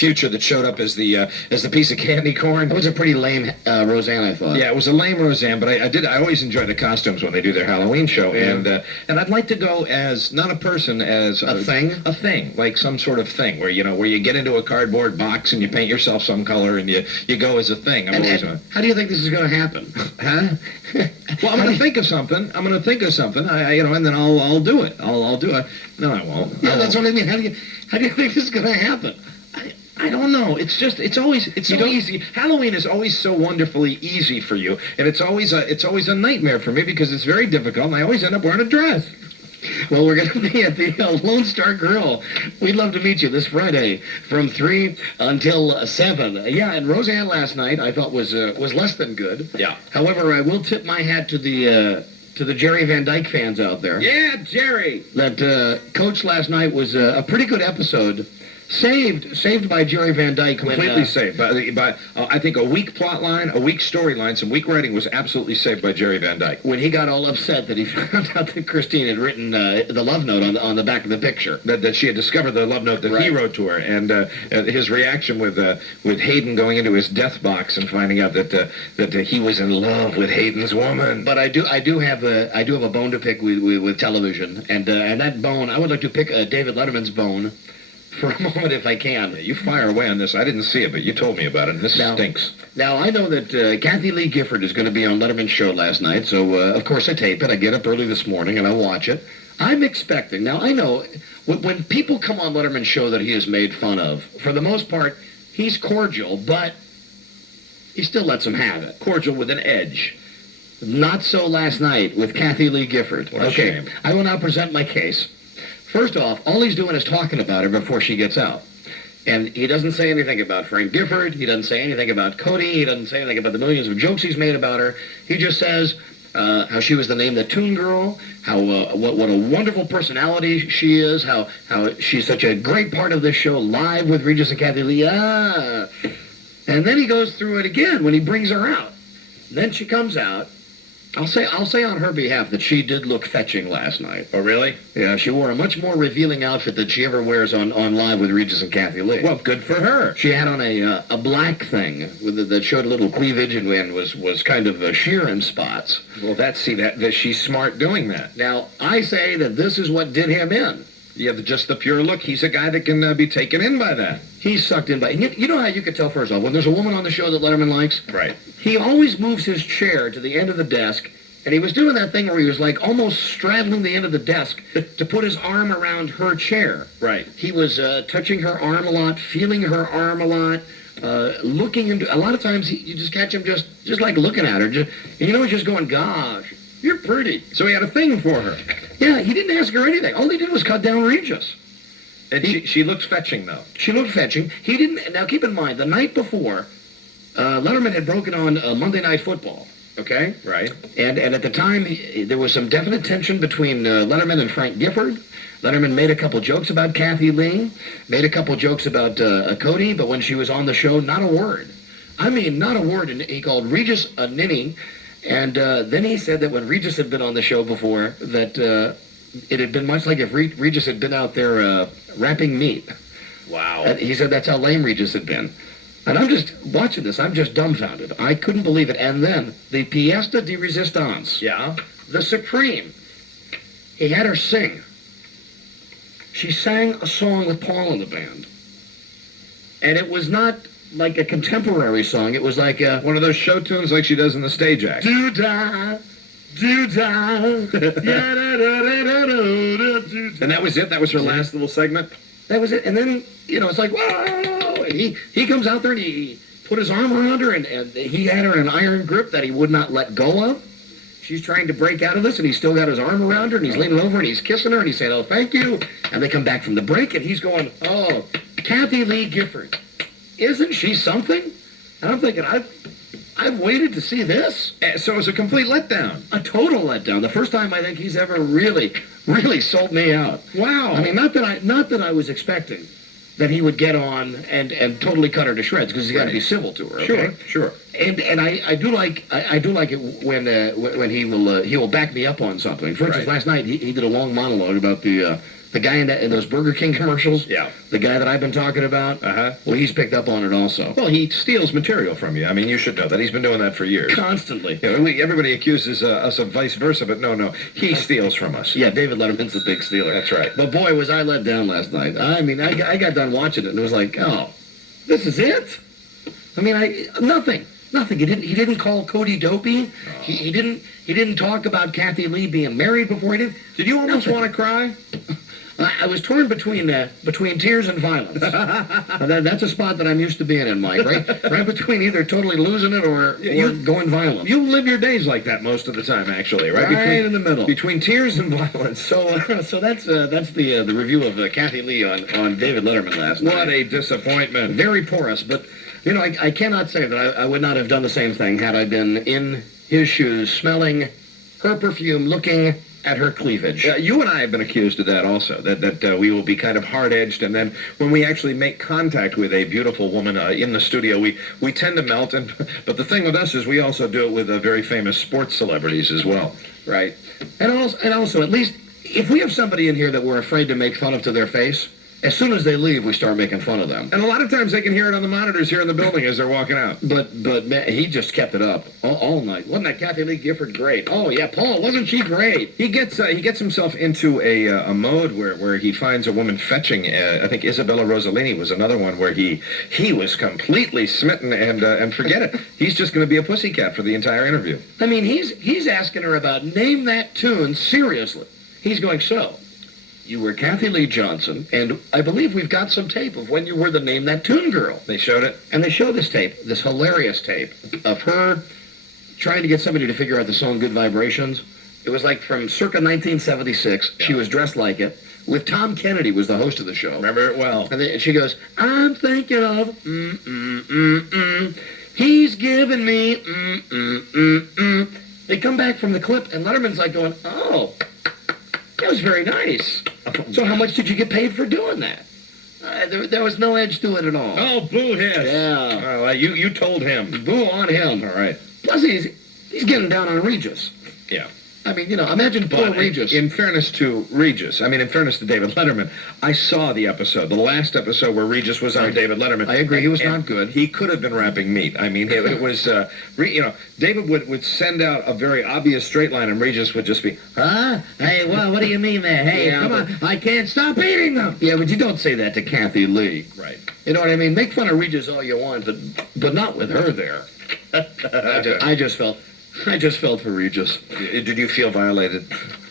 future that showed up as the piece of candy corn. That was a pretty lame Roseanne, I thought. Yeah, it was a lame Roseanne, but I always enjoy the costumes when they do their Halloween show, and I'd like to go as not a person, as a thing, like some sort of thing where you get into a cardboard box and you paint yourself some color and you go as a thing. How do you think this is going to happen? Huh? Well, I'm going to think of something. And then I'll do it. I'll do it. No, I won't. Yeah, that's what I mean. How do you think this is going to happen? I don't know. It's so easy. Halloween is always so wonderfully easy for you, and it's always a nightmare for me because it's very difficult, and I always end up wearing a dress. Well, we're going to be at the Lone Star Grill. We'd love to meet you this Friday from 3 until 7. Yeah, and Roseanne last night I thought was less than good. Yeah. However, I will tip my hat to the Jerry Van Dyke fans out there. Yeah, Jerry. That Coach last night was a pretty good episode. Saved by Jerry Van Dyke. Completely saved. By I think a weak plot line, a weak storyline, some weak writing was absolutely saved by Jerry Van Dyke. When he got all upset that he found out that Christine had written the love note on the back of the picture. That she had discovered the love note that he wrote to her, and his reaction with Hayden going into his death box and finding out that he was in love with Hayden's woman. But I do have a bone to pick with television, and that bone, I would like to pick David Letterman's bone. For a moment, if I can. You fire away on this. I didn't see it, but you told me about it, and this stinks. Now, I know that Kathy Lee Gifford is going to be on Letterman's show last night, so, of course, I tape it. I get up early this morning, and I watch it. I'm expecting... Now, I know when people come on Letterman's show that he is made fun of, for the most part, he's cordial, but he still lets them have it. Cordial with an edge. Not so last night with Kathy Lee Gifford. What a shame. I will now present my case. First off, all he's doing is talking about her before she gets out. And he doesn't say anything about Frank Gifford. He doesn't say anything about Cody. He doesn't say anything about the millions of jokes he's made about her. He just says how she was the Name the Tune girl, how what a wonderful personality she is, how she's such a great part of this show, live with Regis and Kathy Lee. And then he goes through it again when he brings her out. Then she comes out. I'll say on her behalf that she did look fetching last night. Oh, really? Yeah, she wore a much more revealing outfit than she ever wears on Live with Regis and Kathy Lee. Well, good for her. She had on a black thing that showed a little cleavage and was kind of sheer in spots. Well, that she's smart doing that. Now, I say that this is what did him in. Yeah, just the pure look. He's a guy that can be taken in by that. He's sucked in by... You know how you could tell, first off, when there's a woman on the show that Letterman likes? Right. He always moves his chair to the end of the desk, and he was doing that thing where he was like almost straddling the end of the desk to put his arm around her chair. Right. He was touching her arm a lot, feeling her arm a lot, looking into... A lot of times you just catch him just like looking at her. He's just going, gosh, you're pretty. So he had a thing for her. Yeah, he didn't ask her anything. All he did was cut down Regis. And she looks fetching, though. She looked fetching. He didn't... Now, keep in mind, the night before, Letterman had broken on Monday Night Football, okay? Right. And at the time, there was some definite tension between Letterman and Frank Gifford. Letterman made a couple jokes about Kathy Lee, made a couple jokes about Cody, but when she was on the show, not a word. I mean, not a word. And he called Regis a ninny. And then he said that when Regis had been on the show before, that it had been much like if Regis had been out there wrapping meat. Wow. And he said that's how lame Regis had been. And I'm just watching this. I'm just dumbfounded. I couldn't believe it. And then the pièce de résistance. Yeah. The Supreme. He had her sing. She sang a song with Paul in the band. And it was not like a contemporary song. It was like one of those show tunes like she does in the stage act. Do-da, do-da, and that was it? That was her last little segment? That was it. And then, it's like, whoa! And he comes out there and he put his arm around her and he had her in an iron grip that he would not let go of. She's trying to break out of this and he's still got his arm around her and he's leaning over and he's kissing her and he's saying, oh, thank you. And they come back from the break and he's going, oh, Kathy Lee Gifford. Isn't she something? And I'm thinking, I've waited to see this. So it was a complete letdown. A total letdown. The first time I think he's ever really, really sold me out. Wow. I mean, not that I was expecting that he would get on and totally cut her to shreds because he's got to be civil to her. Okay? Sure. And I do like it when he will back me up on something. For instance, last night he did a long monologue about the The guy in those Burger King commercials? Yeah. The guy that I've been talking about? Uh-huh. Well, he's picked up on it also. Well, he steals material from you. I mean, you should know that. He's been doing that for years. Constantly. You know, everybody accuses us of vice versa, but no. He steals from us. Yeah, David Letterman's the big stealer. That's right. But boy, was I let down last night. I mean, I got done watching it, and it was like, oh, this is it? I mean, nothing. He didn't call Cody dopey. Oh. He didn't talk about Kathy Lee being married before he did. Did you almost want to cry? I was torn between tears and violence. That's a spot that I'm used to being in, Mike. Right between either totally losing it or going violent. You live your days like that most of the time, actually, right? Right in the middle. Between tears and violence. So that's the review of Kathy Lee on David Letterman last night. What a disappointment. Very porous, but you know, I cannot say that I would not have done the same thing had I been in his shoes, smelling her perfume, looking at her cleavage. You and I have been accused of that also, that we will be kind of hard-edged, and then when we actually make contact with a beautiful woman in the studio, we tend to melt. But the thing with us is we also do it with very famous sports celebrities as well. Right. And also, at least, if we have somebody in here that we're afraid to make fun of to their face, as soon as they leave, we start making fun of them. And a lot of times they can hear it on the monitors here in the building as they're walking out. But man, he just kept it up all night. Wasn't that Kathy Lee Gifford great? Oh yeah, Paul, wasn't she great? He gets himself into a mode where he finds a woman fetching. I think Isabella Rossellini was another one where he was completely smitten and forget it. He's just going to be a pussycat for the entire interview. I mean, he's asking her about name that tune seriously. He's going, so you were Kathy Lee Johnson, and I believe we've got some tape of when you were the Name That Tune girl. They showed it? And they show this tape, this hilarious tape, of her trying to get somebody to figure out the song Good Vibrations. It was like from circa 1976. Yeah. She was dressed like it. With Tom Kennedy was the host of the show. Remember it well. And she goes, I'm thinking of, he's giving me, They come back from the clip, and Letterman's like going, oh, that was very nice. So how much did you get paid for doing that? There was no edge to it at all. Oh, boo him. Yeah. Oh, you told him. Boo on him. All right. Plus, he's getting down on Regis. Yeah. I mean, you know, imagine poor Regis. In fairness to Regis, in fairness to David Letterman, I saw the episode, the last episode where Regis was on David Letterman. I agree, he was not good. He could have been wrapping meat. I mean, it was, David would send out a very obvious straight line, and Regis would just be, huh? Hey, well, what do you mean there? Hey, come on, I can't stop eating them. Yeah, but you don't say that to Kathy Lee. Right. You know what I mean? Make fun of Regis all you want, but not with her there. I just felt for Regis. Did you feel violated?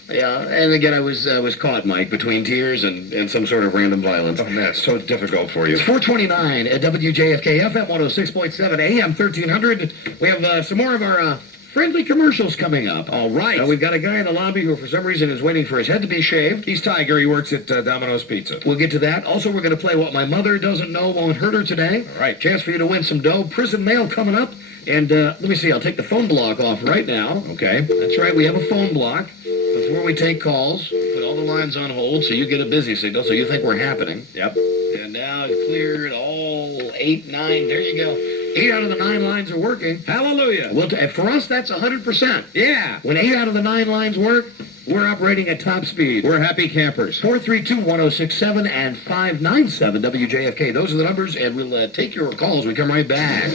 Yeah, and again, I was caught, Mike, between tears and some sort of random violence. Oh, man, it's so difficult for you. It's 429 at WJFK, FM 106.7, AM 1300. We have some more of our friendly commercials coming up. All right. We've got a guy in the lobby who, for some reason, is waiting for his head to be shaved. He's Tiger. He works at Domino's Pizza. We'll get to that. Also, we're going to play What My Mother Doesn't Know Won't Hurt Her Today. All right. Chance for you to win some dough. Prison mail coming up. And let me see, I'll take the phone block off right now. Okay. That's right, we have a phone block. Before we take calls, put all the lines on hold so you get a busy signal so you think we're happening. Yep. And now it's cleared all 8, 9, there you go. 8 out of the 9 lines are working. Hallelujah. Well, for us, that's 100%. Yeah. When 8 out of the 9 lines work, we're operating at top speed. We're happy campers. 432-1067 and 597 WJFK. Those are the numbers, and we'll take your calls. We come right back.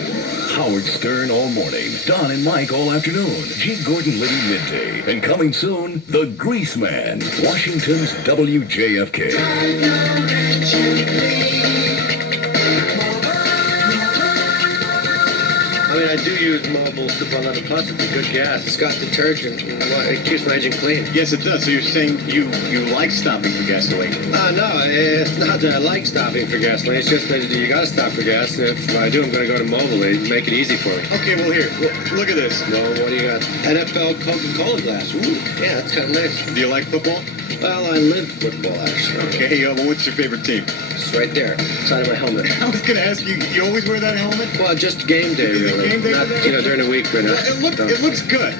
Howard Stern all morning. Don and Mike all afternoon. G. Gordon Liddy midday. And coming soon, The Grease Man. Washington's WJFK. I mean, I do use Mobile Super Unleaded Plus. It's a good gas. It's got detergent. It keeps my engine clean. Yes, it does. So you're saying you like stopping for gasoline? No, it's not that I like stopping for gasoline. It's just that you got to stop for gas. If I do, I'm going to go to Mobile. They make it easy for me. Okay, well, here. Look at this. Well, what do you got? NFL Coca-Cola glass. Ooh, yeah, that's kind of nice. Do you like football? Well, I live football, actually. Okay, well, what's your favorite team? It's right there, side of my helmet. I was going to ask you, you always wear that helmet? Well, just game day, really. Game day not, during the week, but it looks good.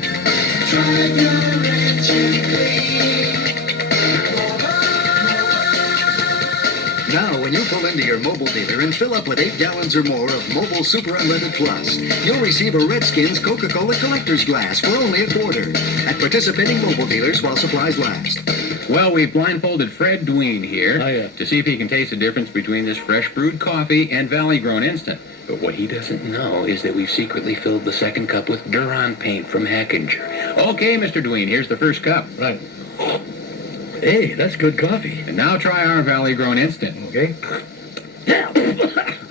Now, when you pull into your Mobil dealer and fill up with 8 gallons or more of Mobil Super Unleaded Plus, you'll receive a Redskins Coca-Cola collector's glass for only $0.25 at participating Mobil dealers while supplies last. Well, we blindfolded Fred Dween here to see if he can taste the difference between this fresh brewed coffee and Valley Grown Instant. But what he doesn't know is that we've secretly filled the second cup with Duron paint from Heckinger. Okay, Mr. Dween, here's the first cup. Right. Hey, that's good coffee. And now try our Valley Grown Instant. Okay.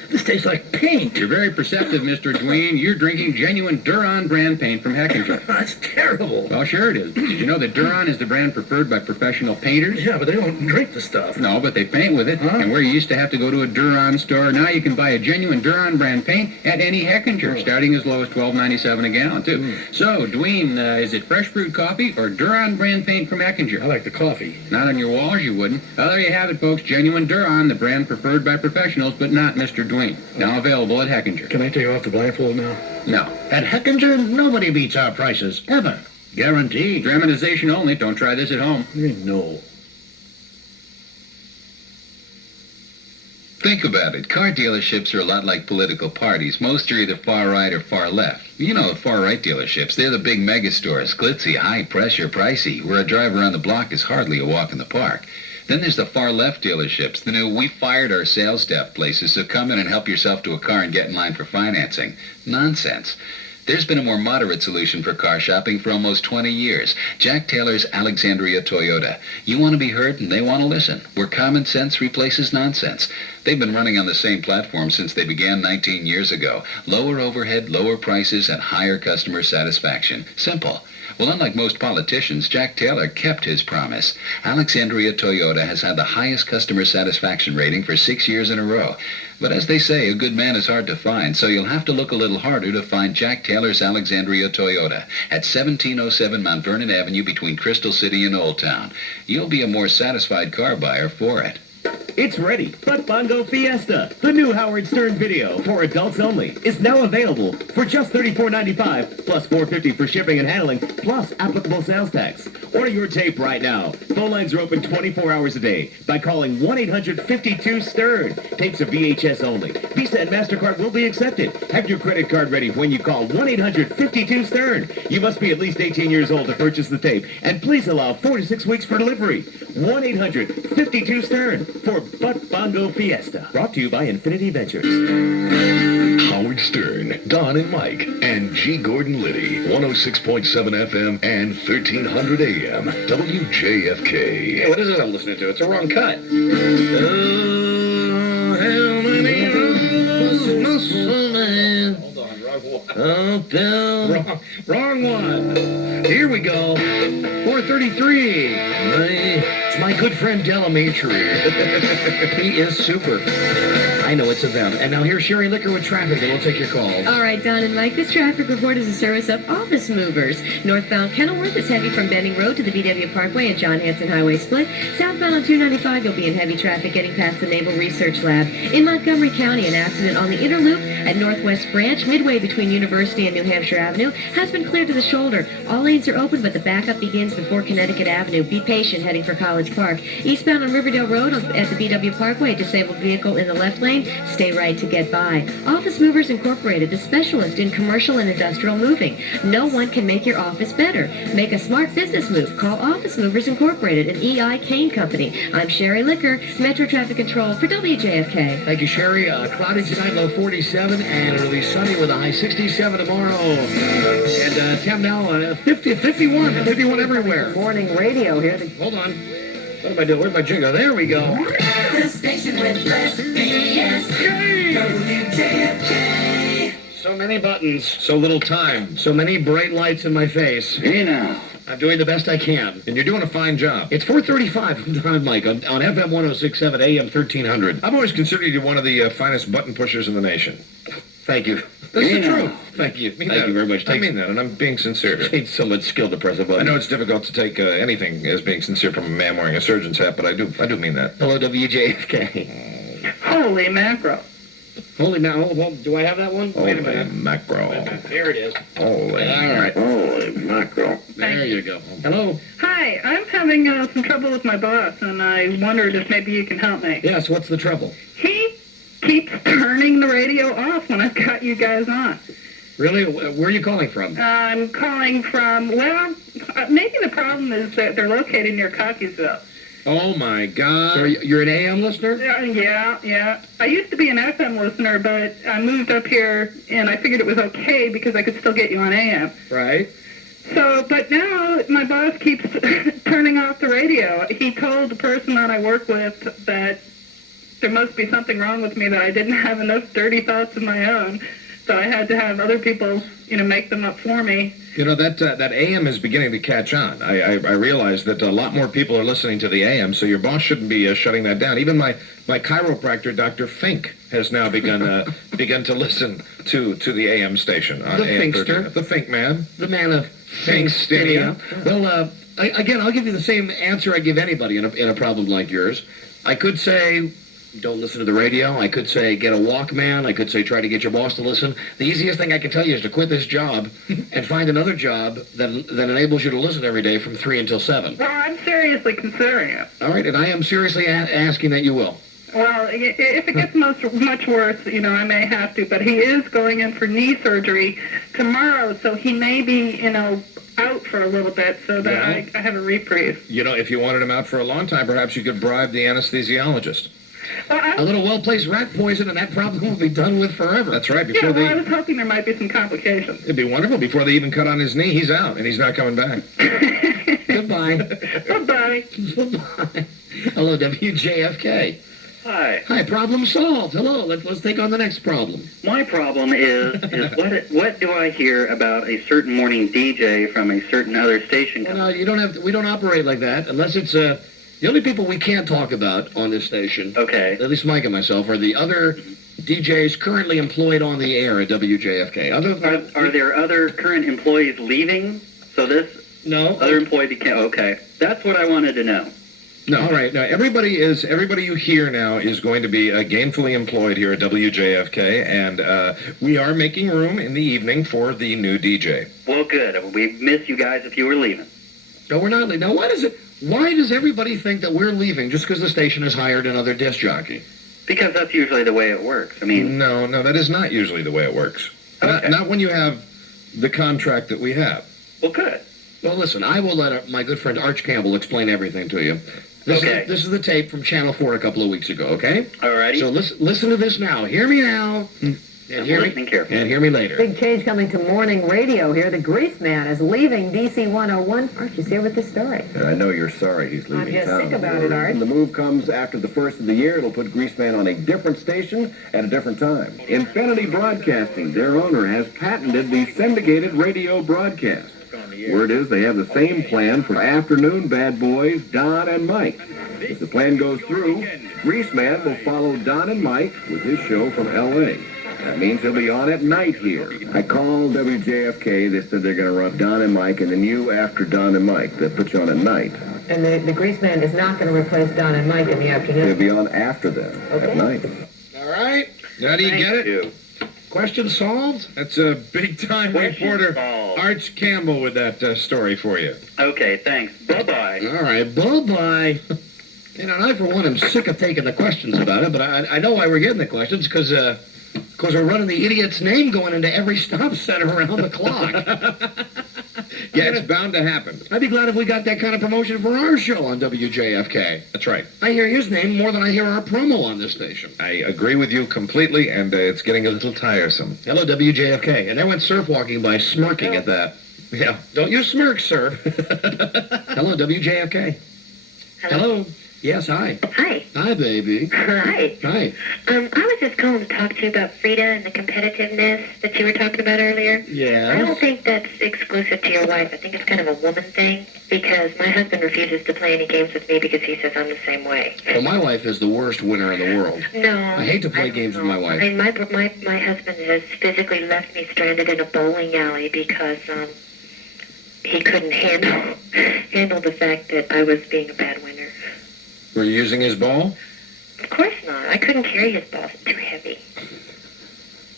This tastes like paint. You're very perceptive, Mr. Dween. You're drinking genuine Duron brand paint from Heckinger. That's terrible. Well, sure it is. Did you know that Duron is the brand preferred by professional painters? Yeah, but they don't drink the stuff. No, but they paint with it. Huh? And where you used to have to go to a Duron store, now you can buy a genuine Duron brand paint at any Heckinger, starting as low as $12.97 a gallon, too. So, Dween, is it fresh brewed coffee or Duron brand paint from Heckinger? I like the coffee. Not on your walls, you wouldn't. Well, there you have it, folks. Genuine Duron, the brand preferred by professionals, but not Mr. Dween. Now available at Heckinger. Can I take off the blindfold now? No. At Heckinger, nobody beats our prices, ever. Guaranteed. Dramatization only. Don't try this at home. No. Think about it. Car dealerships are a lot like political parties. Most are either far right or far left. You know, the far right dealerships, they're the big mega stores. Glitzy, high pressure, pricey, where a drive around the block is hardly a walk in the park. Then there's the far left dealerships, the new we fired our sales staff places, so come in and help yourself to a car and get in line for financing. Nonsense. There's been a more moderate solution for car shopping for almost 20 years. Jack Taylor's Alexandria Toyota. You want to be heard and they want to listen. Where common sense replaces nonsense. They've been running on the same platform since they began 19 years ago. Lower overhead, lower prices, and higher customer satisfaction. Simple. Well, unlike most politicians, Jack Taylor kept his promise. Alexandria Toyota has had the highest customer satisfaction rating for 6 years in a row. But as they say, a good man is hard to find, so you'll have to look a little harder to find Jack Taylor's Alexandria Toyota at 1707 Mount Vernon Avenue between Crystal City and Old Town. You'll be a more satisfied car buyer for it. It's ready. Butt Bongo Fiesta, the new Howard Stern video for adults only, is now available for just $34.95 plus $4.50 for shipping and handling plus applicable sales tax. Order your tape right now. Phone lines are open 24 hours a day by calling 1-800-52-STERN. Tapes are VHS only. Visa and MasterCard will be accepted. Have your credit card ready when you call 1-800-52-STERN. You must be at least 18 years old to purchase the tape, and please allow 4 to 6 weeks for delivery. 1-800-52-STERN. For Butt Bongo Fiesta. Brought to you by Infinity Ventures. Howard Stern, Don and Mike, and G. Gordon Liddy, 106.7 FM and 1300 AM, WJFK. Hey, what is it I'm listening to? It's a wrong cut. Wrong one. Here we go. 433. It's my good friend Delamatri. He is super. I know it's a them. And now here's Sherry Licker with traffic, and we'll take your calls. All right, Don and Mike, this traffic report is a service of Office Movers. Northbound Kenilworth is heavy from Benning Road to the BW Parkway and John Hanson Highway split. Southbound on 295, you'll be in heavy traffic getting past the Naval Research Lab. In Montgomery County, an accident on the inner loop at Northwest Branch, midway between University and New Hampshire Avenue, has been cleared to the shoulder. All lanes are open, but the backup begins before Connecticut Avenue. Be patient heading for College Park. Eastbound on Riverdale Road at the BW Parkway, disabled vehicle in the left lane. Stay right to get by. Office Movers Incorporated, the specialist in commercial and industrial moving. No one can make your office better. Make a smart business move. Call Office Movers Incorporated, an E.I. Kane company. I'm Sherry Licker, Metro Traffic Control for WJFK. Thank you, Sherry. Cloudy tonight, low 47, and it'll be sunny with a high 67 tomorrow. And Tim now, 51 everywhere. Morning radio here. Hold on. What am I doing? Where's my jingle? There we go. The station with less BS. WJFK. So many buttons. So little time. So many bright lights in my face. Hey now. I'm doing the best I can. And you're doing a fine job. It's 4:35 on Mike on FM 106.7 AM 1300. I've always considered you one of the finest button pushers in the nation. Thank you. That's the truth. Thank you. Thank you very much. I mean that, and I'm being sincere. It takes so much skill to press a button. I know it's difficult to take anything as being sincere from a man wearing a surgeon's hat, but I do mean that. Hello, WJFK. Holy mackerel. Holy mackerel. Well, do I have that one? Wait a minute. Mackerel. There it is. Holy. All right. Holy mackerel. There you go. Hello. Hi, I'm having some trouble with my boss, and I wondered if maybe you can help me. Yes, what's the trouble? He keeps turning the radio off when I've got you guys on. Really? Where are you calling from? I'm calling from, well, maybe the problem is that they're located near Cockeysville. Oh, my God. So you're an AM listener? Yeah. I used to be an FM listener, but I moved up here, and I figured it was okay because I could still get you on AM. Right. So, but now my boss keeps turning off the radio. He told the person that I work with that there must be something wrong with me, that I didn't have enough dirty thoughts of my own. So I had to have other people, make them up for me. That AM is beginning to catch on. I realize that a lot more people are listening to the AM, so your boss shouldn't be shutting that down. Even my chiropractor, Dr. Fink, has now begun to listen to the AM station. On The AM Finkster. 13. The Fink man. The man of Finkstinia. Well, again, I'll give you the same answer I give anybody in a problem like yours. I could say, don't listen to the radio. I could say, get a Walkman. I could say, try to get your boss to listen. The easiest thing I can tell you is to quit this job and find another job that enables you to listen every day from 3 until 7. Well, I'm seriously considering it. All right, and I am seriously asking that you will. Well, if it gets much worse, I may have to. But he is going in for knee surgery tomorrow, so he may be, out for a little bit so that I have a reprieve. If you wanted him out for a long time, perhaps you could bribe the anesthesiologist. Well, A little well-placed rat poison, and that problem will be done with forever. That's right. I was hoping there might be some complications. It'd be wonderful. Before they even cut on his knee, he's out, and he's not coming back. Goodbye. Bye-bye. Goodbye. Hello, WJFK. Hi. Problem solved. Hello. Let's take on the next problem. My problem is what do I hear about a certain morning DJ from a certain other station? Well, no, we don't operate like that unless it's the only people we can't talk about on this station. Okay. At least Mike and myself are the other DJs currently employed on the air at WJFK. Are there other current employees leaving? So this no other employee became okay. That's what I wanted to know. No, all right. Now, everybody you hear now is going to be gainfully employed here at WJFK, and we are making room in the evening for the new DJ. Well, good. We'd miss you guys if you were leaving. No, we're not leaving. Now, why does everybody think that we're leaving just because the station has hired another disc jockey? Because that's usually the way it works. I mean... No, that is not usually the way it works. Okay. Not when you have the contract that we have. Well, good. Well, listen, I will let my good friend Arch Campbell explain everything to you. This is the tape from Channel 4 a couple of weeks ago, okay? All righty. So listen to this now. Hear me now. And hear me later. Big change coming to morning radio here. The Grease Man is leaving DC 101. Arch is here with this story. And I know you're sorry he's leaving I'm just town. sick about it, Art. The move comes after the first of the year. It'll put Greaseman on a different station at a different time. Infinity Broadcasting, their owner, has patented the syndicated radio broadcast. Word is they have the same plan for afternoon bad boys Don and Mike. If the plan goes through, Greaseman will follow Don and Mike with his show from L.A. That means he'll be on at night here. I called WJFK. They said they're going to run Don and Mike, and then you after Don and Mike. That puts you on at night. And the Grease Man is not going to replace Don and Mike in the afternoon. He'll be on after them at night. All right. Now do you get it? Question solved? That's a big-time reporter, Arch Campbell, with that story for you. Okay, thanks. Bye-bye. All right, bye-bye. And I, for one, am sick of taking the questions about it, but I know why we're getting the questions, because we're running the idiot's name going into every stop center around the clock. Yeah, it's bound to happen. I'd be glad if we got that kind of promotion for our show on WJFK. That's right. I hear his name more than I hear our promo on this station. I agree with you completely, and it's getting a little tiresome. Hello, WJFK. And I went surf walking by smirking at that. Yeah. Don't you smirk, sir. Hello, WJFK. Hello. Yes, hi. Hi. Hi, baby. Hi. Hi. I was just calling to talk to you about Frida and the competitiveness that you were talking about earlier. Yes. I don't think that's exclusive to your wife. I think it's kind of a woman thing, because my husband refuses to play any games with me because he says I'm the same way. Well, my wife is the worst winner in the world. No. I hate to play games with my wife. And my husband has physically left me stranded in a bowling alley because he couldn't handle the fact that I was being a bad winner. Were you using his ball? Of course not. I couldn't carry his balls. It's too heavy.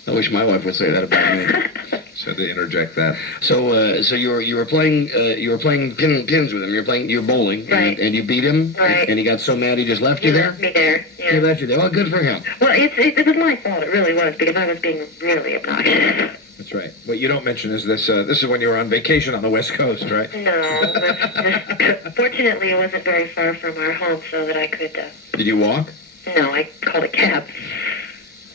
I wish my wife would say that about me. So to interject that. So you were playing pins with him. You were bowling, right. and you beat him, right. And he got so mad he just left you there. Left me there. Yeah. He left you there. Well, good for him. Well, it was my fault. It really was, because I was being really obnoxious. That's right. What you don't mention is this. This is when you were on vacation on the West Coast, right? No, fortunately it wasn't very far from our home so that I could, Did you walk? no, I called a cab.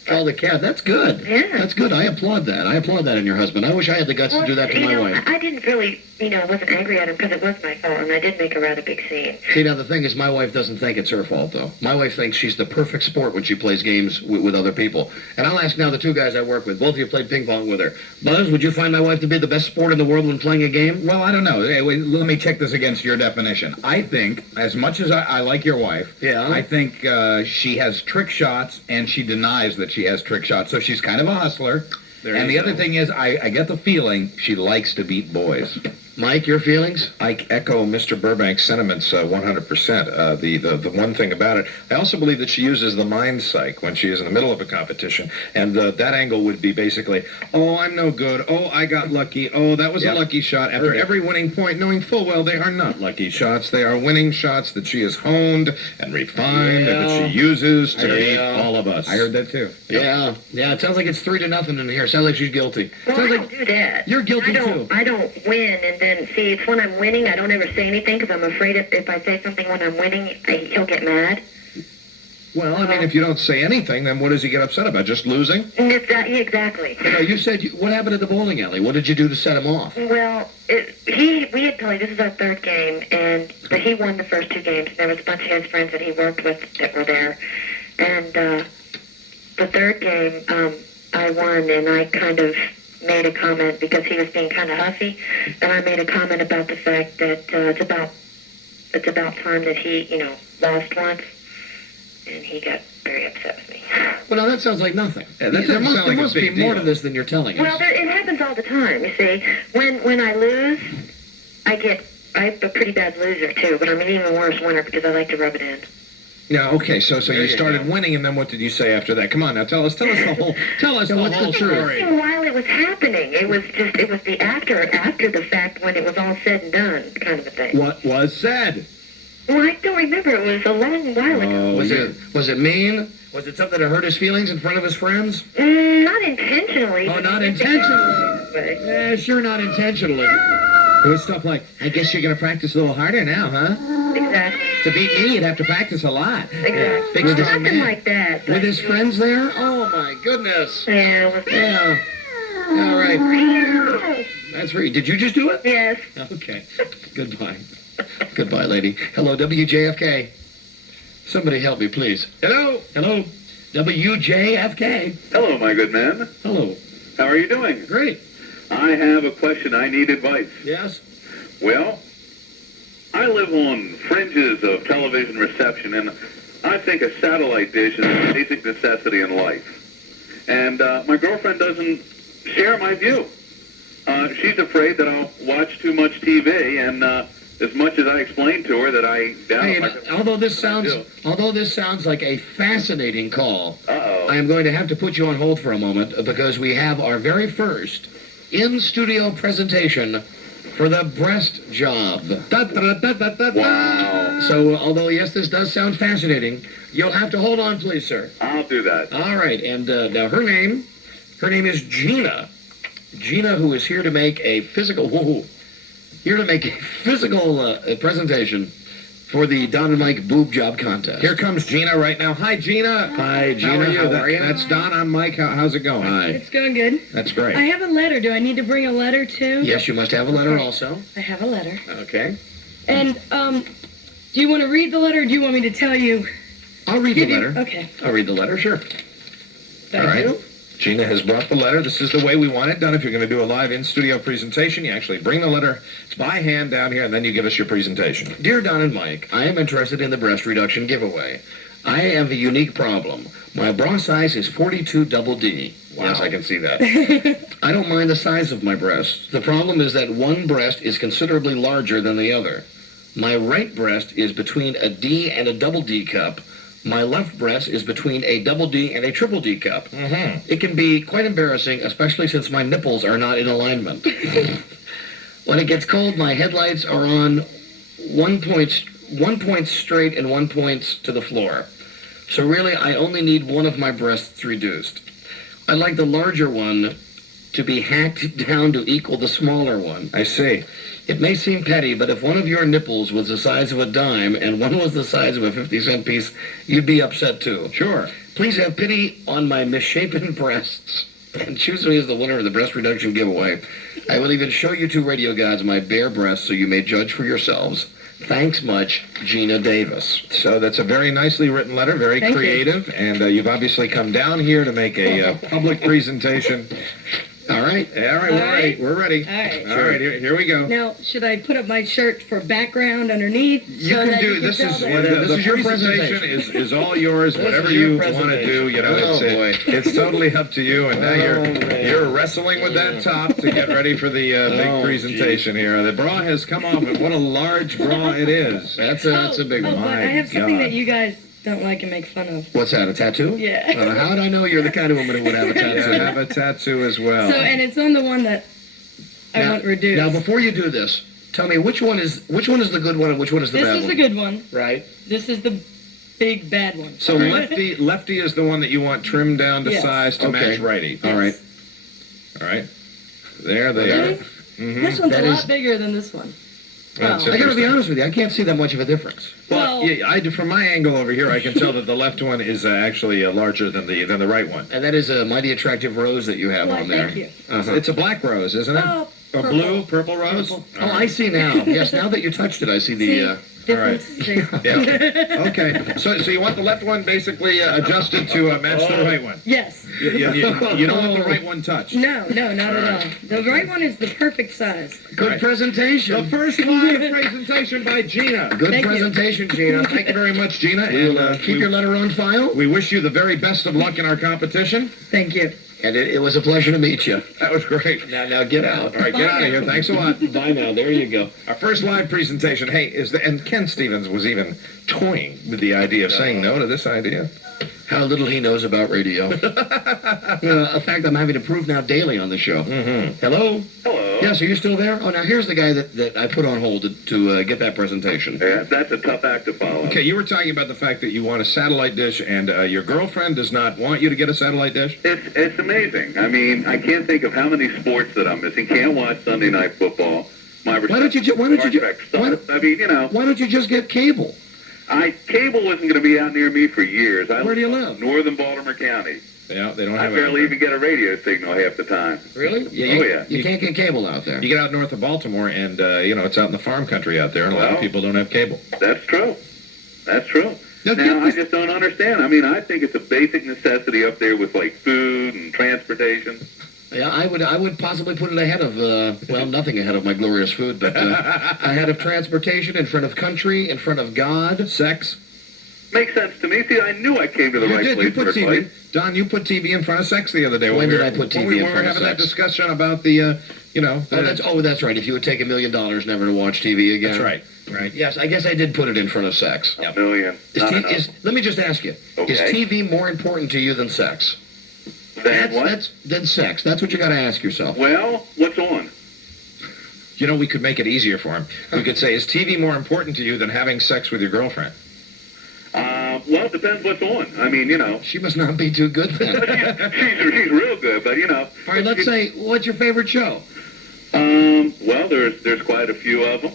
Call the cab. That's good. Yeah. That's good. I applaud that. I applaud that in your husband. I wish I had the guts to do that to my wife. I didn't really, wasn't angry at him because it was my fault, and I did make a rather big scene. See, now the thing is, my wife doesn't think it's her fault, though. My wife thinks she's the perfect sport when she plays games with other people. And I'll ask now the two guys I work with. Both of you played ping pong with her. Buzz, would you find my wife to be the best sport in the world when playing a game? Well, I don't know. Hey, wait, let me check this against your definition. I think, as much as I like your wife, I think she has trick shots, and she denies that she has trick shots. So she's kind of a hustler. And the other thing is, I get the feeling she likes to beat boys. Mike, your feelings? I echo Mr. Burbank's sentiments 100%. The one thing about it, I also believe that she uses the mind psych when she is in the middle of a competition, and that angle would be basically, oh, I'm no good, oh, I got lucky, oh, that was a lucky shot, after every winning point, knowing full well they are not lucky shots, they are winning shots that she has honed and refined and that she uses to beat all of us. I heard that too. Yeah, it sounds like it's 3-0 in here. Sounds like she's guilty. Well, sounds I like don't do that. You're guilty, too. I don't win, and then, see, it's when I'm winning, I don't ever say anything because I'm afraid if I say something when I'm winning, he'll get mad. Well, I mean, if you don't say anything, then what does he get upset about? Just losing? Exactly. You said, what happened at the bowling alley? What did you do to set him off? Well, we had played, this is our third game, but he won the first 2 games. There was a bunch of his friends that he worked with that were there. And the third game, I won, and I kind of made a comment because he was being kind of huffy, and I made a comment about the fact that it's about time that he, lost once, and he got very upset with me. Well, now that sounds like nothing. That there sound like a must be big more deal. to this than you're telling us. Well, it happens all the time, you see. When I lose, I'm a pretty bad loser, too, but I'm an even worse winner because I like to rub it in. Yeah, okay, so you started winning, and then what did you say after that? Come on, now tell us the whole, the whole story. While it was happening, it was the after the fact when it was all said and done kind of a thing. What was said? Well, I don't remember. It was a long while ago. Was it mean? Was it something that hurt his feelings in front of his friends? Not intentionally. Oh, not intentionally. Sure, not intentionally. It was stuff like, I guess you're going to practice a little harder now, huh? Exactly. To beat me, you'd have to practice a lot. Exactly. Big strong Something man. like that. With his friends there? Oh, my goodness. Yeah. All right. That's right. Did you just do it? Yes. Okay. Goodbye. Goodbye, lady. Hello, WJFK. Somebody help me, please. Hello. Hello. WJFK. Hello, my good man. Hello. How are you doing? Great. I have a question. I need advice. Yes? Well, I live on fringes of television reception, and I think a satellite dish is a basic necessity in life. And my girlfriend doesn't share my view. She's afraid that I'll watch too much TV, and as much as I explain to her that I doubt... Hey, although this sounds like a fascinating call, I am going to have to put you on hold for a moment because we have our very first in-studio presentation for the breast job. Wow. So, although, yes, this does sound fascinating, you'll have to hold on, please, sir. I'll do that. All right, and now her name is Gina. Gina, who is here to make a physical presentation for the Don and Mike boob job contest. Here comes Gina right now. Hi, Gina. Hi, Gina. How are you? That's Don. I'm Mike. How's it going? Hi. It's going good. That's great. I have a letter. Do I need to bring a letter too? Yes, you must have a letter also. I have a letter. Okay. And do you want to read the letter or do you want me to tell you? I'll read the letter. Okay. I'll read the letter, sure. All right. Gina has brought the letter. This is the way we want it done. If you're going to do a live in-studio presentation, you actually bring the letter. It's by hand down here, and then you give us your presentation. Dear Don and Mike, I am interested in the breast reduction giveaway. I have a unique problem. My bra size is 42 double D. Wow. Yes, I can see that. I don't mind the size of my breasts. The problem is that one breast is considerably larger than the other. My right breast is between a D and a double D cup. My left breast is between a double D and a triple D cup. Mm-hmm. It can be quite embarrassing, especially since my nipples are not in alignment. When it gets cold, my headlights are on one point straight and 1 point to the floor. So really, I only need one of my breasts reduced. I'd like the larger one to to be hacked down to equal the smaller one. I see. It may seem petty, but if one of your nipples was the size of a dime and one was the size of a 50-cent piece, you'd be upset too. Sure. Please have pity on my misshapen breasts and choose me as the winner of the breast reduction giveaway. I will even show you two radio gods my bare breasts so you may judge for yourselves. Thanks much, Gina Davis. So that's a very nicely written letter, very Thank you. creative, and you've obviously come down here to make a public presentation. All right. All right, we're ready. All right. All right, here we go. Now, should I put up my shirt for background underneath? You so can that do you this. tell Is that- This is your the presentation presentation. is all yours. This Whatever is your you want to presentation. do, you know, Oh, boy. it's totally up to you. And now man. you're wrestling with that top to get ready for the big Oh, presentation here. The bra has come off, and what a large bra it is. That's a big Oh, one. but I have something that you guys don't like and make fun of. What's that, a tattoo? Yeah. How would I know you're the kind of woman who would have a tattoo? I have a tattoo as well. So, and it's on the one that I want reduced. Now, before you do this, tell me which one is the good one and which one is the This bad is one? the good one. Right. This is the big bad one. So lefty is the one that you want trimmed down to Yes. size to Okay. match righty. All right. All right. There they Really? are. Mhm. This one's That a lot is- bigger than this one. That's Wow. I gotta be honest with you, I can't see that much of a difference. Well, yeah, from my angle over here, I can tell that the left one is actually larger than the right one. And that is a mighty attractive rose that you have Why, on there. thank you. Uh-huh. It's a black rose, isn't it? Oh, a purple. purple rose? Purple. Oh, I see now. Yes, now that you touched it, I see the... Difference. Yeah. Okay. So you want the left one basically adjusted to match the right one? Yes. You don't want the right one touched. No, not at all. The right one is the perfect size. Good presentation. The first live presentation by Gina. Good Thank you. presentation, Gina. Thank you very much, Gina. We'll And keep your letter on file. we wish you the very best of luck in our competition. Thank you. And it was a pleasure to meet you. That was great. Now get out. All right, get out of here. Thanks a lot. Bye now. There you go. Our first live presentation. Hey, and Ken Stevens was even toying with the idea of saying no to this idea. How little he knows about radio. A fact I'm having to prove now daily on the show. Mm-hmm. Hello? Hello. Yes, are you still there? Oh, now here's the guy that I put on hold to get that presentation. Yeah, that's a tough act to follow. Okay, you were talking about the fact that you want a satellite dish, and your girlfriend does not want you to get a satellite dish? It's amazing. I mean, I can't think of how many sports that I'm missing. Can't watch Sunday Night Football. Why don't you just get cable? Cable isn't going to be out near me for years. Where do you live? Northern Baltimore County. Yeah, they don't I have barely it. even get a radio signal half the time. Really? Yeah. You can't get cable out there. You get out north of Baltimore, and it's out in the farm country out there, and a lot of Well, people don't have cable. That's true. That's true. Now, Now, I just don't understand. I mean, I think it's a basic necessity up there with, like, food and transportation. Yeah, I would possibly put it ahead of, nothing ahead of my glorious food, but ahead of transportation, in front of country, in front of God. Sex. Makes sense to me. See, I knew I came to the right You place put first TV. place. Don, you put TV in front of sex the other day. When we did were- I put TV when we in were front of having that sex? discussion about the, That's right. If you would take $1 million never to watch TV again. That's right. Right. Yes, I guess I did put it in front of sex. A million. Not enough. Let me just ask you: Okay. Is TV more important to you than sex? Then what? Than sex. That's what you got to ask yourself. Well, what's on? You know, we could make it easier for him. We could say, is TV more important to you than having sex with your girlfriend? Well, it depends what's on. I mean, She must not be too good then. she's real good, but All right, let's say, what's your favorite show? Well, there's quite a few of them.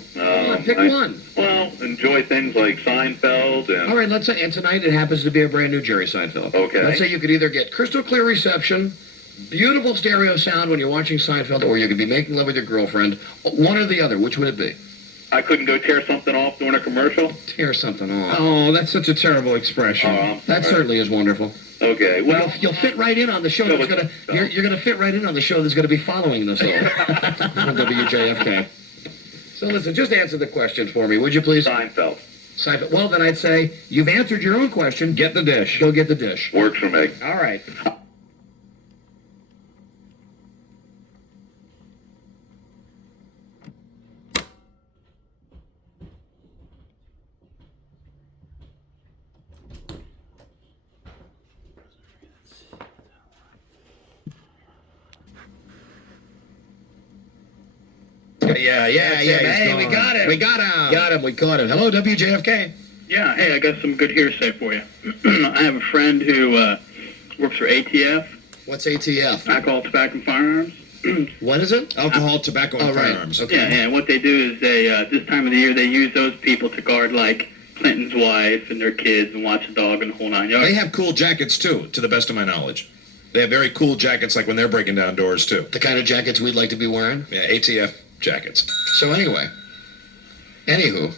Pick one. Well, enjoy things like Seinfeld and. All right, let's say, and tonight it happens to be a brand new Jerry Seinfeld. Okay. Let's say you could either get crystal clear reception, beautiful stereo sound when you're watching Seinfeld, or you could be making love with your girlfriend. One or the other. Which would it be? I couldn't go tear something off during a commercial. Tear something off. Oh, that's such a terrible expression. That certainly is wonderful. Okay, well, You'll fit right in on the show that's gonna. You're gonna fit right in on the show that's gonna be following this all on WJFK. So listen, just answer the question for me, would you please? Seinfeld. Seinfeld. Well, then I'd say you've answered your own question. Get the dish. Go get the dish. Works for me. All right. Yeah. Hey, we got him. We got him. Got him. We caught him. Hello, WJFK. Yeah, hey, I got some good hearsay for you. I have a friend who works for ATF. What's ATF? Alcohol, Tobacco, and Firearms. What is it? Alcohol, tobacco, and firearms. Yeah, and what they do is they, this time of the year, they use those people to guard, like, Clinton's wife and their kids and watch the dog and the whole 9 yards. They have cool jackets, too, to the best of my knowledge. They have very cool jackets, like when they're breaking down doors, too. The kind of jackets we'd like to be wearing? Yeah, ATF jackets. So anyway, anywho,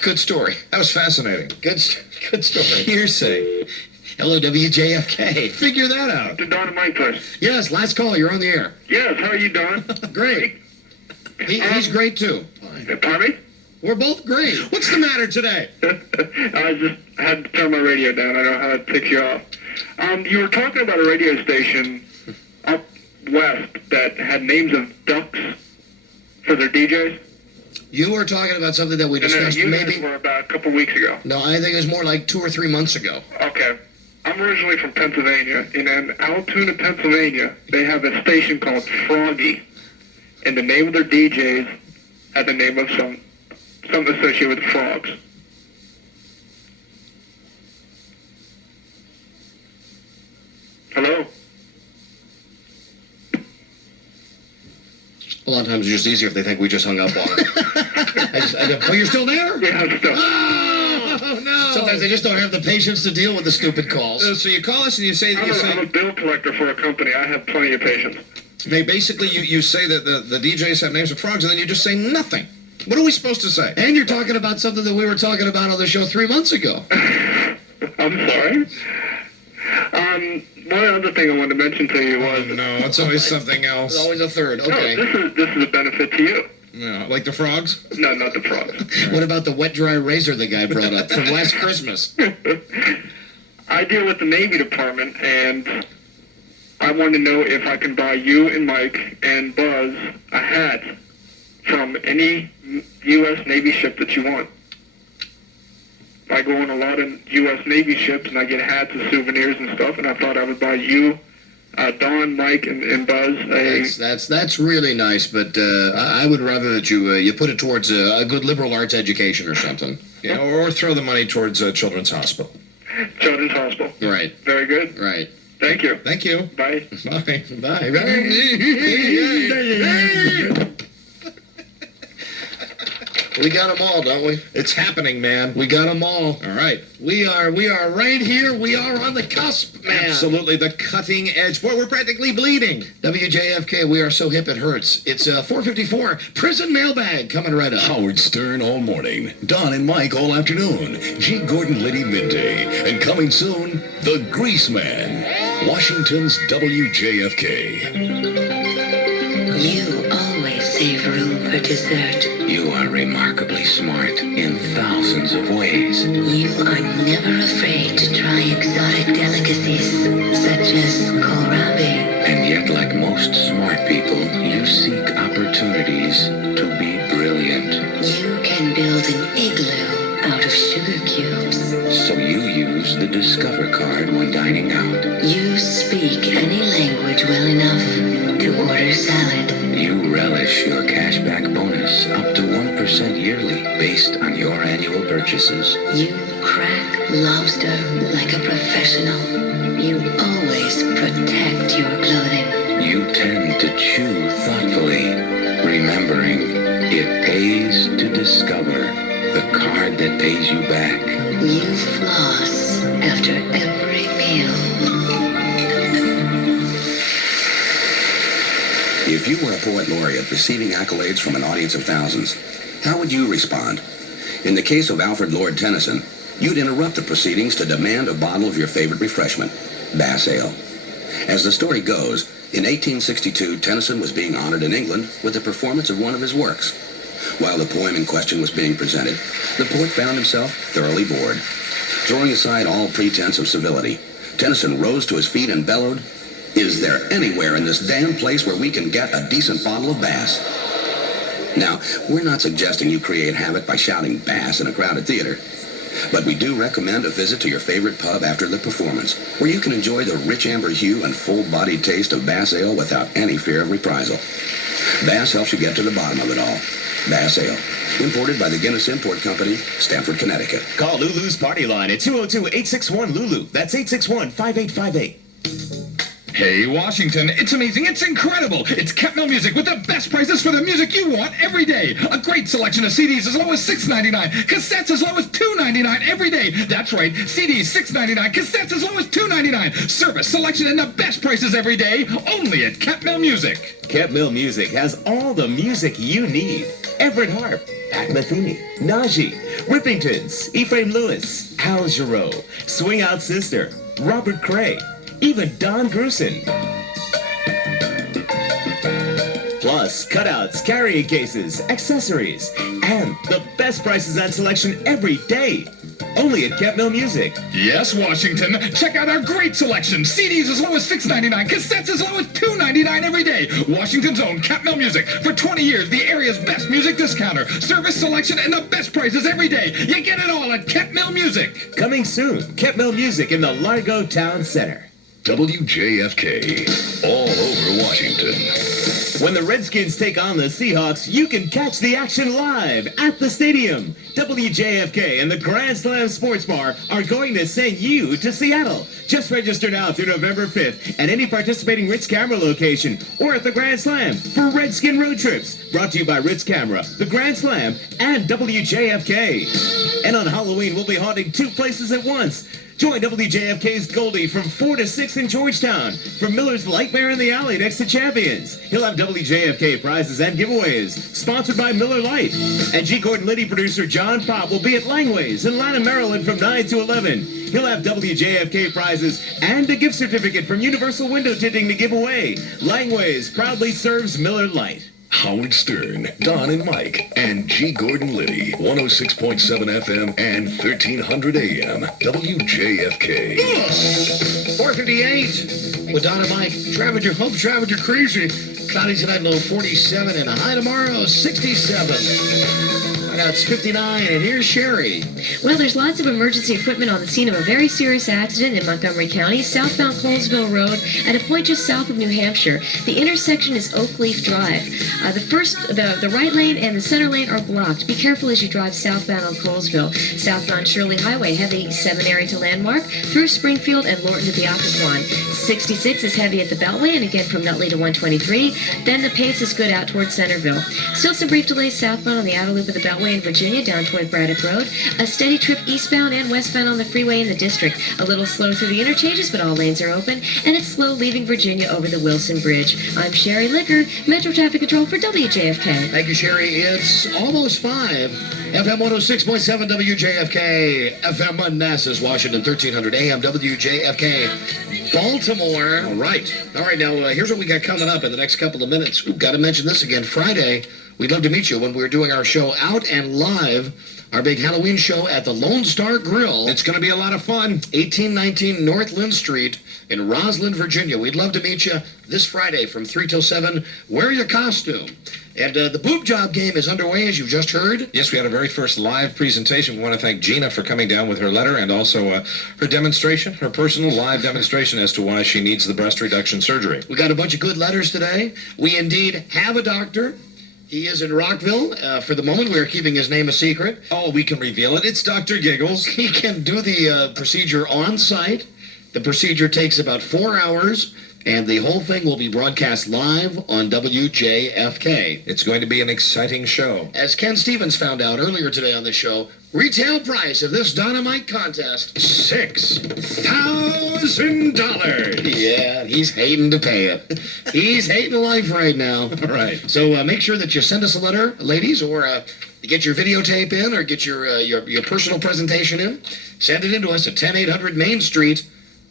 good story. That was fascinating. Good story. Hearsay. Hello, WJFK. Figure that out. To Don and Mike first. Yes, last call. You're on the air. Yes, how are you, Don? Great. He's great, too. Pardon me? We're both great. What's the matter today? I had to turn my radio down. I don't know how to pick you off. You were talking about a radio station up west that had names of ducks for their DJs. You were talking about something that we discussed you maybe... guys were about a couple weeks ago. No, I think it was more like 2 or 3 months ago. Okay. I'm originally from Pennsylvania. In Altoona, Pennsylvania, they have a station called Froggy. And the name of their DJs had the name of something associated with frogs. Hello? A lot of times it's just easier if they think we just hung up on them. Oh, you're still there? Yeah, I'm still. Oh, no. Sometimes they just don't have the patience to deal with the stupid calls. So you call us and you say... I'm a bill collector for a company. I have plenty of patience. They basically, you say that the DJs have names of frogs, and then you just say nothing. What are we supposed to say? And you're talking about something that we were talking about on the show 3 months ago. I'm sorry? One other thing I wanted to mention to you was... Oh, no, it's always something else. There's always a third, okay. No, this is a benefit to you. Yeah, like the frogs? No, not the frogs. What about the wet, dry razor the guy brought up from last Christmas? I deal with the Navy Department, and I want to know if I can buy you and Mike and Buzz a hat from any U.S. Navy ship that you want. I go on a lot of U.S. Navy ships, and I get hats and souvenirs and stuff, and I thought I would buy you, Don, Mike, and Buzz. That's really nice, but I would rather that you put it towards a good liberal arts education or something. Yeah, or throw the money towards Children's Hospital. Children's Hospital. Right. Very good. Right. Thank you. Thank you. Bye. Bye. Bye. We got them all, don't we? It's happening, man. We got them all. All right. We are right here. We are on the cusp, man. Absolutely, the cutting edge. Boy, we're practically bleeding. WJFK, we are so hip it hurts. It's 4:54, Prison Mailbag coming right up. Howard Stern all morning. Don and Mike all afternoon. G. Gordon Liddy midday. And coming soon, The Grease Man. Washington's WJFK. You always save room for dessert. You are remarkably smart in thousands of ways. You are never afraid to try exotic delicacies, such as kohlrabi. And yet, like most smart people, you seek opportunities to be brilliant. You can build an igloo out of sugar cubes. So you use the Discover card when dining out. You speak any language well enough to order salad. You relish your cashback bonus up to 1% yearly based on your annual purchases. You crack lobster like a professional. You always protect your clothing. You tend to chew thoughtfully, remembering it pays to Discover, the card that pays you back. You floss after every meal. If you were a poet laureate receiving accolades from an audience of thousands, how would you respond? In the case of Alfred Lord Tennyson, you'd interrupt the proceedings to demand a bottle of your favorite refreshment, Bass Ale. As the story goes, in 1862, Tennyson was being honored in England with the performance of one of his works. While the poem in question was being presented, the poet found himself thoroughly bored. Throwing aside all pretense of civility, Tennyson rose to his feet and bellowed, "Is there anywhere in this damn place where we can get a decent bottle of Bass?" Now, we're not suggesting you create havoc by shouting Bass in a crowded theater, but we do recommend a visit to your favorite pub after the performance, where you can enjoy the rich amber hue and full-bodied taste of Bass Ale without any fear of reprisal. Bass helps you get to the bottom of it all. Bass Ale, imported by the Guinness Import Company, Stamford, Connecticut. Call Lulu's Party Line at 202-861-LULU. That's 861-5858. Hey, Washington, it's amazing, it's incredible. It's Cat Mill Music with the best prices for the music you want every day. A great selection of CDs as low as $6.99, cassettes as low as $2.99 every day. That's right, CDs $6.99, cassettes as low as $2.99. Service, selection, and the best prices every day, only at Cat Mill Music. Cat Mill Music has all the music you need. Everett Harp, Pat Metheny, Najee, Rippingtons, Ephraim Lewis, Al Jarreau, Swing Out Sister, Robert Cray, even Don Grusin. Plus, cutouts, carrying cases, accessories, and the best prices on selection every day. Only at Cat Mill Music. Yes, Washington, check out our great selection. CDs as low as $6.99, cassettes as low as $2.99 every day. Washington's own Cat Mill Music. For 20 years, the area's best music discounter. Service, selection, and the best prices every day. You get it all at Cat Mill Music. Coming soon, Cat Mill Music in the Largo Town Center. WJFK, all over Washington. When the Redskins take on the Seahawks, you can catch the action live at the stadium. WJFK and the Grand Slam Sports Bar are going to send you to Seattle. Just register now through November 5th at any participating Ritz Camera location or at the Grand Slam for Redskin Road Trips. Brought to you by Ritz Camera, the Grand Slam, and WJFK. And on Halloween, we'll be haunting two places at once. Join WJFK's Goldie from 4 to 6 in Georgetown. From Miller's Lightmare in the Alley next to Champions. He'll have WJFK prizes and giveaways. Sponsored by Miller Lite. And G. Gordon Liddy producer John Pop will be at Langways in Lanham, Maryland from 9 to 11. He'll have WJFK prizes and a gift certificate from Universal Window Tinting to give away. Langways proudly serves Miller Lite. Howard Stern, Don and Mike, and G. Gordon Liddy, 106.7 FM and 1300 AM, WJFK. 4:58 with Don and Mike. Traffic, hope traffic, you're crazy. Cloudy tonight, low 47, and a high tomorrow, 67. Right now it's 59, and here's Sherry. Well, there's lots of emergency equipment on the scene of a very serious accident in Montgomery County, southbound Colesville Road, at a point just south of New Hampshire. The intersection is Oak Leaf Drive. The right lane and the center lane are blocked. Be careful as you drive southbound on Colesville. Southbound Shirley Highway, heavy Seminary to Landmark, through Springfield and Lorton to the Occoquan. 66 is heavy at the Beltway, and again from Nutley to 123. Then the pace is good out towards Centerville. Still some brief delays southbound on the outer loop of the Beltway in Virginia, down toward Braddock Road. A steady trip eastbound and westbound on the freeway in the district. A little slow through the interchanges, but all lanes are open. And it's slow leaving Virginia over the Wilson Bridge. I'm Sherry Licker, Metro Traffic Control for WJFK. Thank you, Sherry. It's almost 5. FM 106.7 WJFK. FM Manassas, Washington, 1300 AM WJFK. Baltimore. All right, now here's what we got coming up in the next couple of minutes. We've got to mention this again. Friday, we'd love to meet you when we're doing our show Out and Live, our big Halloween show at the Lone Star Grill. It's going to be a lot of fun. 1819 North Lynn Street in Roslyn, Virginia. We'd love to meet you this Friday from 3 till 7. Wear your costume. And the boob job game is underway, as you just heard. Yes, we had our very first live presentation. We want to thank Gina for coming down with her letter and also her demonstration, her personal live demonstration as to why she needs the breast reduction surgery. We got a bunch of good letters today. We indeed have a doctor. He is in Rockville. For the moment, we're keeping his name a secret. Oh, we can reveal it. It's Dr. Giggles. He can do the procedure on site. The procedure takes about 4 hours, and the whole thing will be broadcast live on WJFK. It's going to be an exciting show. As Ken Stevens found out earlier today on the show, retail price of this Dynamite contest, $6,000. Yeah, he's hating to pay it. He's hating life right now. All right. So make sure that you send us a letter, ladies, or get your videotape in, or get your personal presentation in. Send it in to us at 10800 Main Street,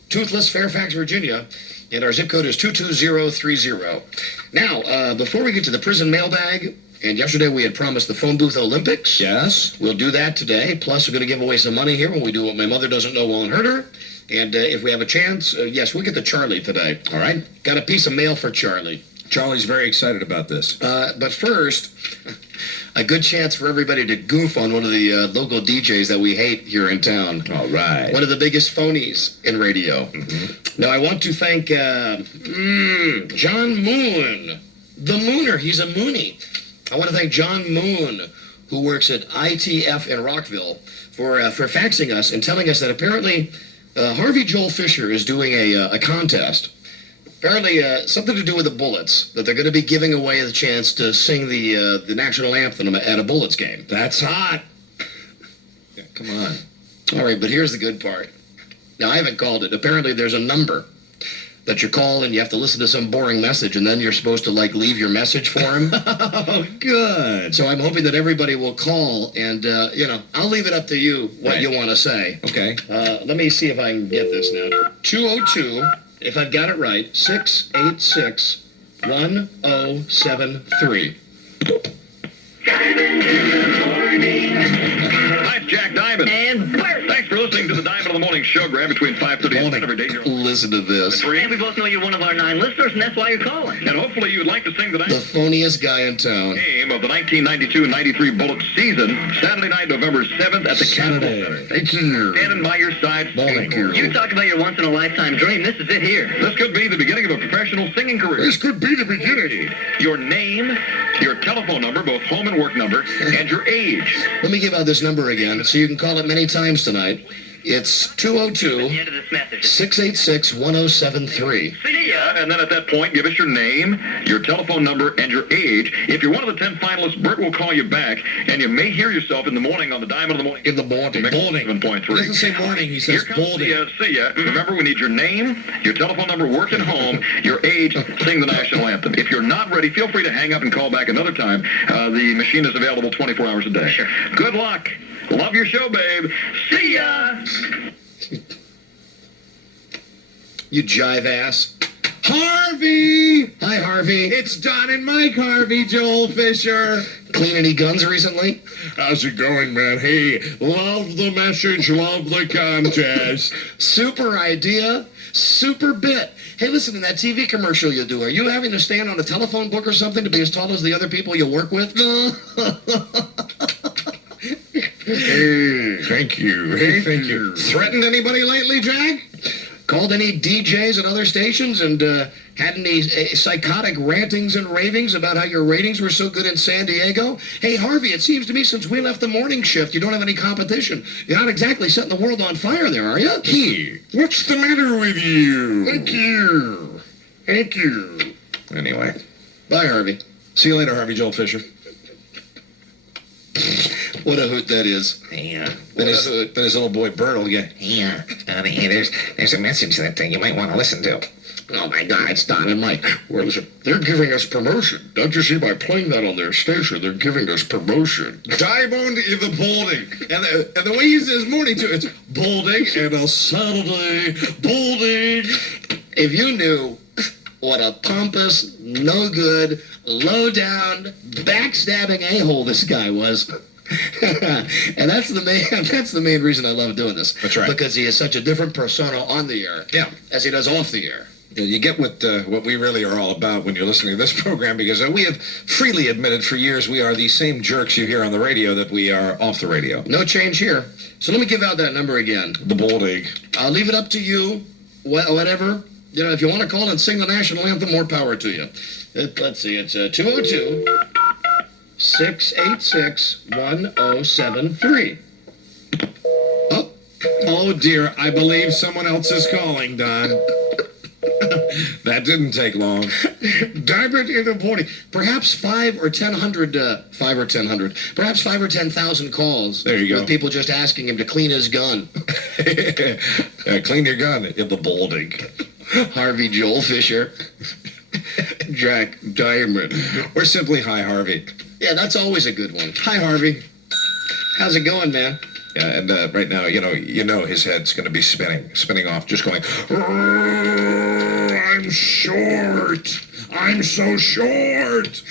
Toothless, Fairfax, Virginia. And our zip code is 22030. Now, before we get to the prison mailbag, and yesterday we had promised the phone booth Olympics. Yes. We'll do that today. Plus, we're going to give away some money here when we do what my mother doesn't know won't hurt her. And if we have a chance, yes, we'll get to Charlie today. All right? Got a piece of mail for Charlie. Charlie's very excited about this. But first, a good chance for everybody to goof on one of the local DJs that we hate here in town. All right. One of the biggest phonies in radio. Mm-hmm. Now, I want to thank John Moon. The Mooner. He's a Moonie. I want to thank John Moon, who works at ITF in Rockville, for faxing us and telling us that apparently Harvey Joel Fisher is doing a contest. Apparently, something to do with the Bullets, that they're going to be giving away the chance to sing the national anthem at a Bullets game. That's hot. Yeah, come on. All right, but here's the good part. Now, I haven't called it. Apparently, there's a number that you call and you have to listen to some boring message, and then you're supposed to, like, leave your message for him. Oh, good. So I'm hoping that everybody will call, and, I'll leave it up to you what you want to say. Okay. Let me see if I can get this now. 202, if I've got it right, 686-1073. Hi, it's Jack Diamond. And Bert. Thanks for listening to the Diamond of the Morning Show, Graham, between 5:30 and 10 every day. Listen to this. And we both know you're one of our 9 listeners, and that's why you're calling. And hopefully you'd like to sing the The phoniest guy in town. game of the 1992-93 Bullets season, Saturday night, November 7th at the Capitol Center. Thank you. Standing by your side. Thank you. You talk about your once-in-a-lifetime dream. This is it here. This could be the beginning of a professional singing career. This could be the beginning. Your name, your telephone number, both home and work number, and your age. Let me give out this number again, so you can call it many times tonight. It's 202-686-1073. See ya. And then at that point, give us your name, your telephone number, and your age. If you're one of the 10 finalists, Bert will call you back, and you may hear yourself in the morning on the Diamond of the Morning. In the morning. Balding. 7.3. He doesn't say morning, he says balding. See ya. Remember, we need your name, your telephone number, work and home, your age, sing the national anthem. If you're not ready, feel free to hang up and call back another time. The machine is available 24 hours a day. Sure. Good luck. Love your show, babe. See ya. You jive ass. Harvey! Hi, Harvey. It's Don and Mike Harvey, Joel Fisher. Clean any guns recently? How's it going, man? Hey, love the message, love the contest. Super idea, super bit. Hey, listen, in that TV commercial you do, are you having to stand on a telephone book or something to be as tall as the other people you work with? Hey, thank you. Hey, thank you. Threatened anybody lately, Jack? Called any DJs at other stations and had any psychotic rantings and ravings about how your ratings were so good in San Diego? Hey, Harvey, it seems to me since we left the morning shift, you don't have any competition. You're not exactly setting the world on fire there, are you? Hey, what's the matter with you? Thank you. Thank you. Anyway. Bye, Harvey. See you later, Harvey, Joel Fisher. What a hoot that is. Hey, Then his little boy Bert will get. hey, there's a message that you might want to listen to. Oh, my God, it's Don and Mike. Well, listen, they're giving us promotion. Don't you see by playing that on their station, they're giving us promotion. Diamond in the balding. And the way he says morning to it's balding and a Saturday balding. If you knew what a pompous, no good, low down, backstabbing a-hole this guy was. And that's the main reason I love doing this. That's right. Because he is such a different persona on the air as he does off the air. You get what we really are all about when you're listening to this program, because we have freely admitted for years we are the same jerks you hear on the radio that we are off the radio. No change here. So let me give out that number again. The balding. I'll leave it up to you. Whatever. You know, if you want to call and sing the national anthem, more power to you. Let's see. It's 202-686-1073. Oh, dear. I believe someone else is calling, Don. That didn't take long. Diamond in the morning. Perhaps 5 or 10,000 calls. There you go. With people just asking him to clean his gun. Clean your gun in the balding. Harvey Joel Fisher. Jack Diamond. Or simply, hi, Harvey. Yeah, that's always a good one. Hi, Harvey. How's it going, man? Yeah, and right now, you know his head's going to be spinning off, just going, I'm short. I'm so short.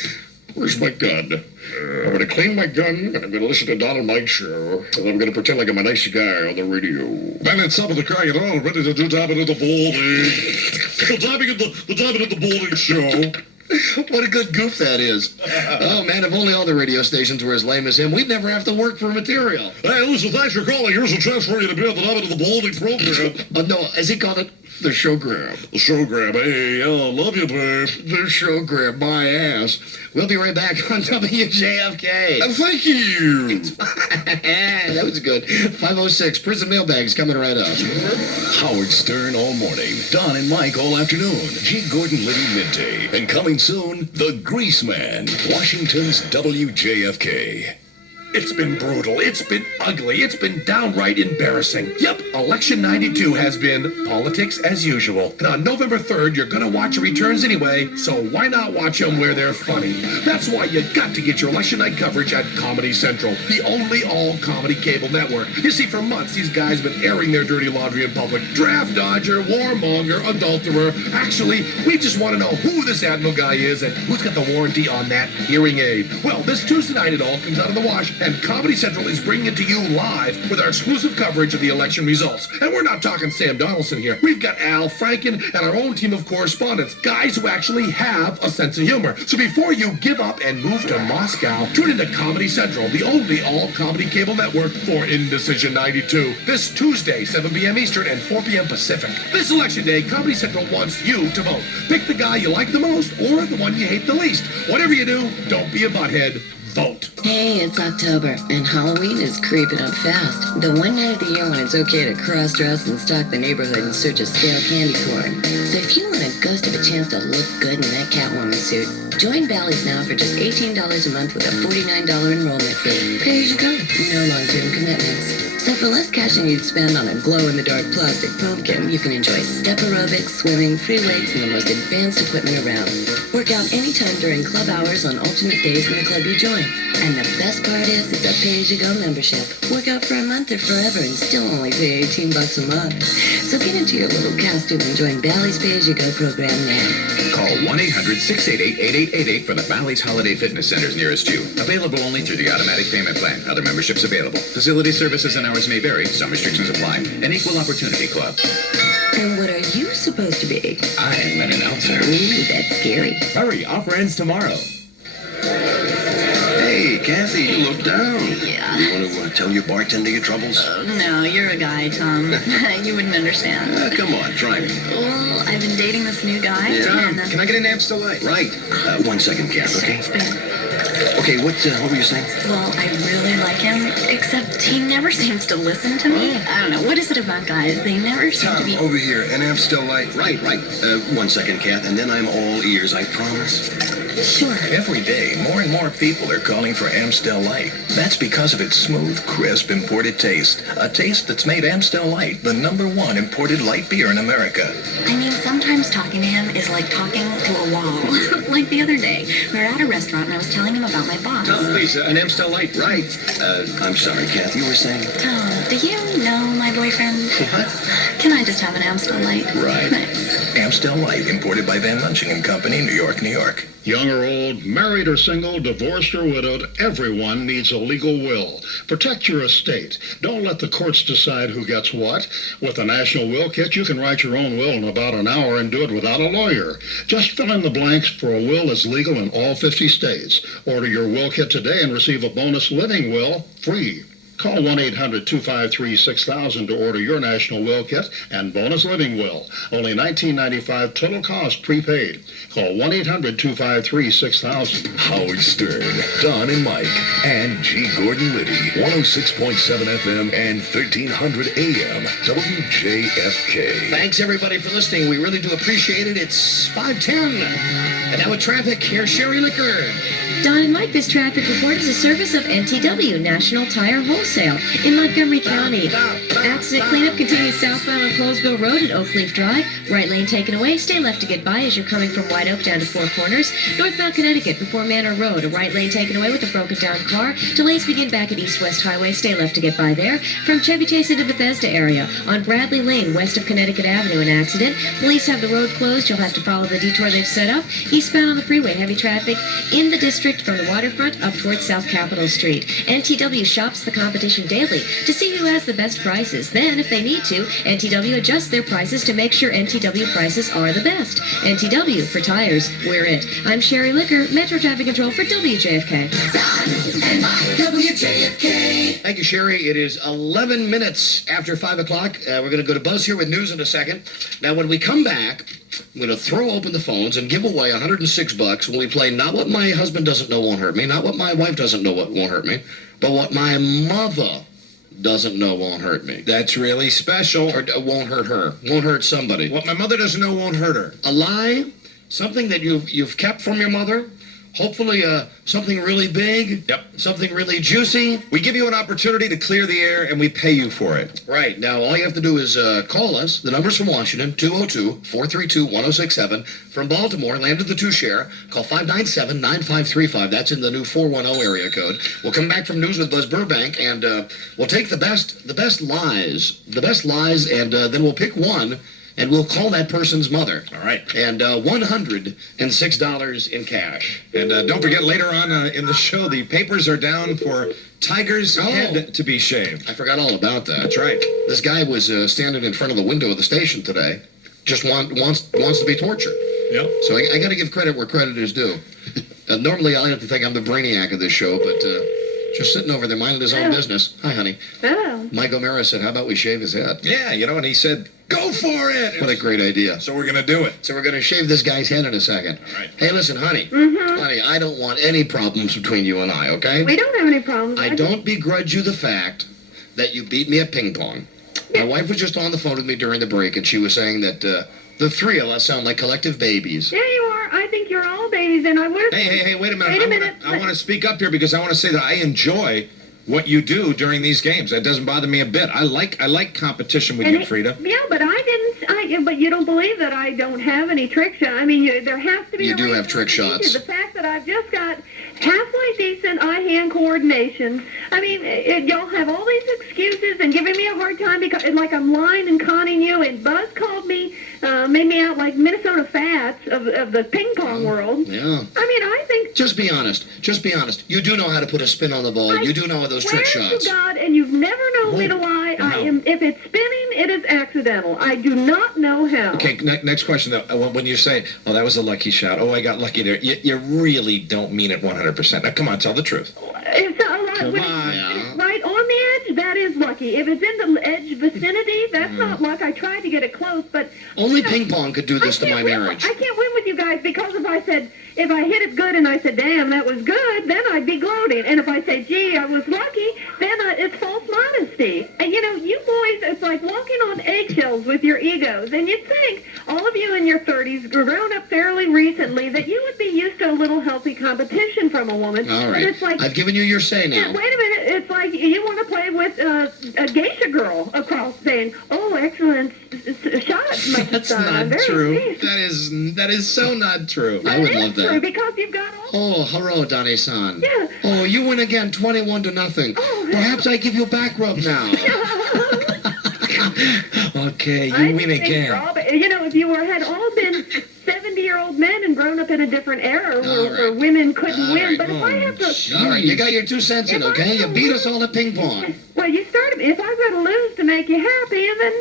Where's my gun? I'm going to clean my gun, and I'm going to listen to Don and Mike's show, and I'm going to pretend like I'm a nice guy on the radio. Then it's up to crying it all, ready to do Diamond in the Balding. the Diamond in the Balding show. What a good goof that is. Oh, man, if only all the radio stations were as lame as him, we'd never have to work for material. Hey, listen, thanks for calling. Here's a chance for you to be on the Diamond in the Balding program. Oh, no, as he called it, The show grab. The show grab. Hey, love you, babe. The show grab my ass. We'll be right back on WJFK. Thank you. That was good. 506 Prison Mailbag's coming right up. Howard Stern all morning. Don and Mike all afternoon. G. Gordon, Liddy midday. And coming soon, the Grease Man. Washington's WJFK. It's been brutal. It's been ugly. It's been downright embarrassing. Yep, election 92 has been politics as usual. And on November 3rd, you're going to watch your returns anyway, so why not watch them where they're funny? That's why you got to get your election night coverage at Comedy Central, the only all-comedy cable network. You see, for months, these guys have been airing their dirty laundry in public. Draft dodger, warmonger, adulterer. Actually, we just want to know who this Admiral guy is and who's got the warranty on that hearing aid. Well, this Tuesday night, it all comes out of the wash. And Comedy Central is bringing it to you live with our exclusive coverage of the election results. And we're not talking Sam Donaldson here. We've got Al Franken and our own team of correspondents, guys who actually have a sense of humor. So before you give up and move to Moscow, tune into Comedy Central, the only all-comedy cable network for Indecision 92. This Tuesday, 7 p.m. Eastern and 4 p.m. Pacific. This election day, Comedy Central wants you to vote. Pick the guy you like the most or the one you hate the least. Whatever you do, don't be a butthead. Vote. Hey, it's October, and Halloween is creeping up fast. The one night of the year when it's okay to cross-dress and stalk the neighborhood in search of stale candy corn. So if you want a ghost of a chance to look good in that Catwoman suit, join Bally's now for just $18 a month with a $49 enrollment fee. Pay as you go. No long-term commitments. So for less cash than you'd spend on a glow-in-the-dark plastic pumpkin, you can enjoy step aerobics, swimming, free weights, and the most advanced equipment around. Work out anytime during club hours on alternate days in the club you join. And the best part is it's a pay-as-you-go membership. Work out for a month or forever and still only pay $18 a month. So get into your little costume and join Bally's Pay-as-you-go program now. Call 1-800-688-8888 for the Bally's Holiday Fitness Centers nearest you. Available only through the automatic payment plan. Other memberships available. Facility services and hours may vary. Some restrictions apply. An equal opportunity club. And what are you supposed to be? I am an announcer. Ooh, that's scary. Hurry, offer ends tomorrow. Hey, Kathy, you look down. Yeah. You want to tell your bartender your troubles? No, you're a guy, Tom. You wouldn't understand. Come on, try me. Well, I've been dating this new guy. Yeah. And, Can I get an Amstel Light? Right. 1 second, Kath, okay? Okay, what were you saying? Well, I really like him, except he never seems to listen to me. I don't know. What is it about guys? They never seem to be... Over here, an Amstel Light. Right. 1 second, Kath, and then I'm all ears, I promise. Sure. Every day, more and more people are calling for Amstel Light. That's because of its smooth, crisp, imported taste. A taste that's made Amstel Light the #1 imported light beer in America. I mean, sometimes talking to him is like talking to a wall. Like the other day, we were at a restaurant and I was telling him about my boss. Tom, please, an Amstel Light. Right. I'm sorry, Kath, you were saying? Tom, do you know my boyfriend? What? Can I just have an Amstel Light? Right. Amstel Light, imported by Van Munching and Company, New York, New York. Young or old, married or single, divorced or widowed, everyone needs a legal will. Protect your estate. Don't let the courts decide who gets what. With the National Will Kit, you can write your own will in about an hour and do it without a lawyer. Just fill in the blanks for a will that's legal in all 50 states. Order your will kit today and receive a bonus living will free. Call 1-800-253-6000 to order your National Will Kit and bonus living will. Only $19.95 total cost prepaid. Call 1-800-253-6000. Howard Stern, Don and Mike, and G. Gordon Liddy, 106.7 FM and 1300 AM, WJFK. Thanks, everybody, for listening. We really do appreciate it. It's 5:10. And now with traffic, here's Sherry Licker. Don and Mike, this traffic report is a service of NTW, National Tire Wholesale, in Montgomery County. Accident cleanup continues southbound on Colesville Road at Oak Leaf Drive. Right lane taken away. Stay left to get by as you're coming from White Oak down to Four Corners. Northbound Connecticut before Manor Road. A right lane taken away with a broken down car. Delays begin back at East West Highway. Stay left to get by there. From Chevy Chase into Bethesda area. On Bradley Lane, west of Connecticut Avenue, an accident. Police have the road closed. You'll have to follow the detour they've set up. Eastbound on the freeway, heavy traffic in the district from the waterfront up towards South Capitol Street. NTW shops the competition. competition daily to see who has the best prices. Then, if they need to, NTW adjusts their prices to make sure NTW prices are the best. NTW, for tires, we're it. I'm Sherry Licker, Metro Traffic Control for WJFK. WJFK. Thank you, Sherry. It is 11 minutes after 5 o'clock. We're going to go to Buzz here with news in a second. Now, when we come back, I'm going to throw open the phones and give away $106 when we play Not What My Husband Doesn't Know Won't Hurt Me, Not What My Wife Doesn't Know What Won't Hurt Me, but What My Mother Doesn't Know Won't Hurt Me. That's really special. Or won't hurt her. Won't hurt somebody. What my mother doesn't know won't hurt her. A lie, something that you've kept from your mother. Hopefully something really big. Yep. Something really juicy. We give you an opportunity to clear the air, and we pay you for it. Right. Now, all you have to do is call us. The number's from Washington, 202-432-1067. From Baltimore, land of the two-share. Call 597-9535. That's in the new 410 area code. We'll come back from News with Buzz Burbank, and we'll take the best lies, and then we'll pick one, and we'll call that person's mother. All right. And $106 in cash. And don't forget, later on in the show, the papers are down for Tiger's head to be shaved. I forgot all about that. That's right. This guy was standing in front of the window of the station today. Just wants to be tortured. Yep. So I got to give credit where credit is due. Normally, I have to think I'm the brainiac of this show, but just sitting over there minding his own business. Hi, honey. Hello. Mike O'Mara said, how about we shave his head? Yeah, and he said, go for it. What a great idea. So we're going to do it. So we're going to shave this guy's head in a second. All right. Hey, listen, honey. Mm-hmm. Honey, I don't want any problems between you and I, okay? We don't have any problems. I don't begrudge you the fact that you beat me at ping pong. My wife was just on the phone with me during the break, and she was saying that the three of us sound like collective babies. Yeah, you are. I think you're all babies, and I would. Hey, wait a minute. Wait a minute. I want to speak up here because I want to say that I enjoy what you do during these games. That doesn't bother me a bit. I like competition with you, Frida. Yeah, but but you don't believe that I don't have any trick shots. I mean, there has to be. You do have trick shots. The fact that I've just got halfway decent eye-hand coordination. I mean, y'all have all these excuses and giving me a hard time because, like, I'm lying and conning you. And Buzz called me, made me out like Minnesota Fats of the ping pong world. Yeah. I mean, I think. Just be honest. You do know how to put a spin on the ball. You do know those trick shots. To God, and you've never known me to lie. If it's spinning, it is accidental. I do not know how. Okay, next question, though. When you say, oh, that was a lucky shot. Oh, I got lucky there. You really don't mean it 100%. Now, come on, tell the truth. It's right on the edge, that is lucky. If it's in the edge vicinity, that's not luck. I tried to get it close, but... Only ping pong could do this to my marriage. I can't win with you guys because if I hit it good and I said, damn, that was good, then I'd be gloating. And if I say, gee, I was lucky, then it's false modesty. And, you boys, it's like walking on eggshells with your egos. And you'd think, all of you in your 30s, grown up fairly recently, that you would be used to a little healthy competition from a woman. All right. But it's like, I've given you your say now. yeah, wait a minute. It's like you want to play with a geisha girl across saying, oh, excellent shot, my That's son. not I'm very true. pleased. That is so not true. I would love that. True, because you've got all... Oh, hello, Donnie-san. Yeah. Oh, you win again, 21-0. Oh, Perhaps I give you a back rub now. Okay, you I win think again. if you had all been 70-year-old men and grown up in a different era where women couldn't win, but if I have to... All right, you got your 2 cents in, okay? You beat us all at ping pong. Well, you started... If I've got to lose to make you happy, then,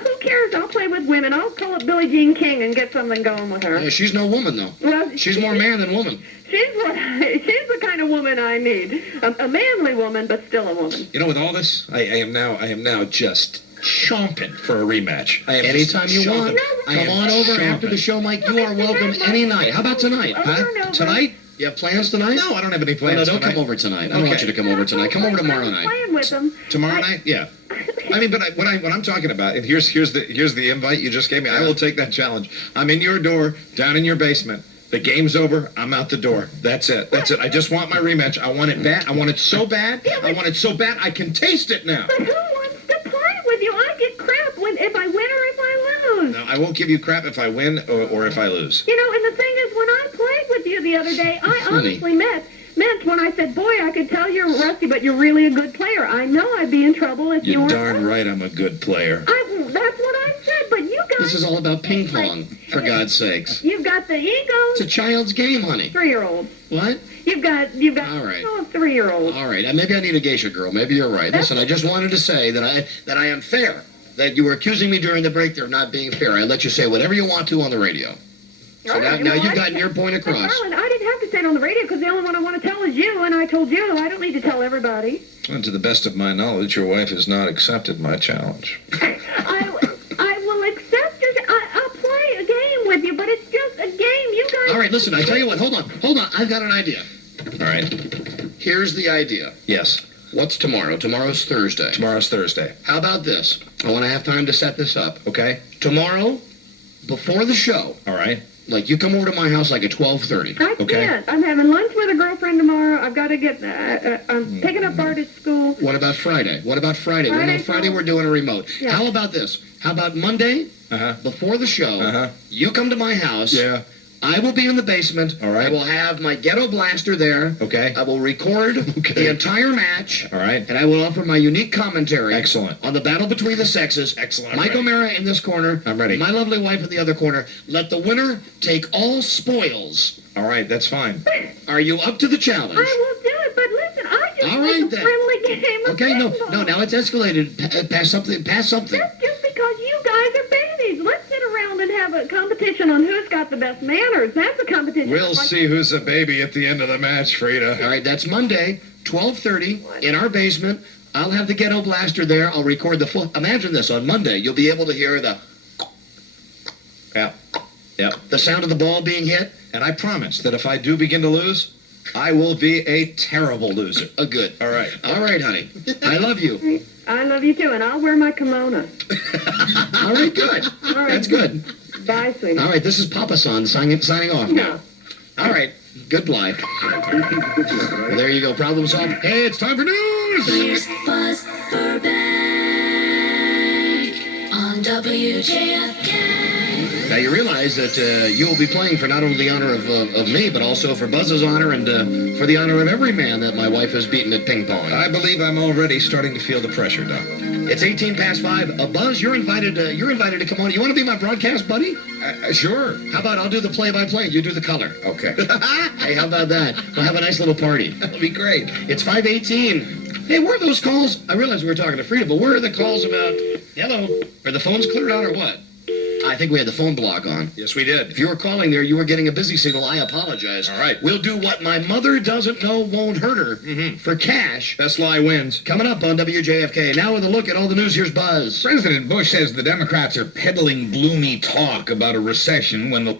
who cares? I'll play with women. I'll call up Billie Jean King and get something going with her. Yeah, she's no woman, though. Well, she's more man than woman. She's the kind of woman I need. A manly woman, but still a woman. With all this, I am now just chomping for a rematch. Anytime you want. Come on over after the show, Mike. You are welcome any night. How about tonight, Pat? Tonight? You have plans tonight? No, I don't have any plans. No, don't tonight. come over tonight. I don't want you to come over tonight. Come over tomorrow night. Playing with them. Tomorrow night? Yeah. I mean, but what I'm talking about, and here's the invite you just gave me. I will take that challenge. I'm in your door, down in your basement. The game's over. I'm out the door. That's it. I just want my rematch. I want it bad. I want it so bad. I want it so bad I can taste it now. But who wants to play with you? I get crap if I win or if I lose. No, I won't give you crap if I win or if I lose. And the thing is, when I played with you the other day, I honestly meant when I said, boy, I could tell you're rusty, but you're really a good player. I know I'd be in trouble if you You're weren't. darn right I'm a good player. That's what I said, but you guys... This is all about ping pong, for God's sakes. You've got the ego. It's a child's game, honey. 3-year-old. What? You've got you've got All right. a 3-year-old. All right, maybe I need a geisha girl. Maybe you're right. Listen, I just wanted to say that I am fair. That you were accusing me during the break there of not being fair. I let you say whatever you want to on the radio. So All now, right, now well, you've gotten your point across. Darling, I didn't have to say it on the radio because the only one I want to tell is you, and I told you. I don't need to tell everybody. And to the best of my knowledge, your wife has not accepted my challenge. I will accept your. I'll play a game with you, but it's just a game. You guys. All right, listen, I tell you what. Hold on. I've got an idea. All right. Here's the idea. Yes. What's tomorrow? Tomorrow's Thursday. Tomorrow's Thursday. How about this? I want to have time to set this up, okay? Tomorrow, before the show. All right. Like, you come over to my house like at 12:30. I can't. I'm having lunch with a girlfriend tomorrow. I've got to get. I'm picking up art at school. What about Friday? What about Friday? Friday We're doing a remote. Yeah. How about this? How about Monday? Before the show, you come to my house. Yeah. I will be in the basement. All right. I will have my ghetto blaster there. Okay. I will record the entire match. All right. And I will offer my unique commentary. Excellent. On the battle between the sexes. Excellent. Mike O'Mara in this corner. I'm ready. My lovely wife in the other corner. Let the winner take all spoils. All right, that's fine. Are you up to the challenge? I will do it, but listen, I just All like right, a then. friendly game of Okay, no, pinball. now it's escalated past something. That's just because you guys are babies. Let's sit around and have a competition on who's got the best manners. That's a competition. We'll see who's a baby at the end of the match, Frida. All right, that's Monday, 12:30, in our basement. I'll have the ghetto blaster there. I'll record the full. Imagine this, on Monday, you'll be able to hear the Yep. the sound of the ball being hit. And I promise that if I do begin to lose, I will be a terrible loser. Good. All right. All right, honey. I love you. I love you too, and I'll wear my kimono. All right, good. All right. That's good. Bye, sweetie. All right, this is Papa San signing off now. All right, good life. Well, there you go. Problem solved. Hey, it's time for news. Here's Buzz Burbank on WJFK. Now you realize that you will be playing for not only the honor of me, but also for Buzz's honor and for the honor of every man that my wife has beaten at ping pong. I believe I'm already starting to feel the pressure, Doc. It's 18 past 5. Buzz, you're invited. You're invited to come on. You want to be my broadcast buddy? Sure. How about I'll do the play-by-play. You do the color. Okay. Hey, how about that? We'll have a nice little party. That'll be great. It's 5:18. Hey, where are those calls? I realize we were talking to Frida, but where are the calls about? Hello. Are the phones cleared out or what? I think we had the phone block on. Yes, we did. If you were calling there, you were getting a busy signal. I apologize. All right. We'll do what my mother doesn't know won't hurt her for cash. Best lie wins. Coming up on WJFK. Now with a look at all the news, here's Buzz. President Bush says the Democrats are peddling gloomy talk about a recession when the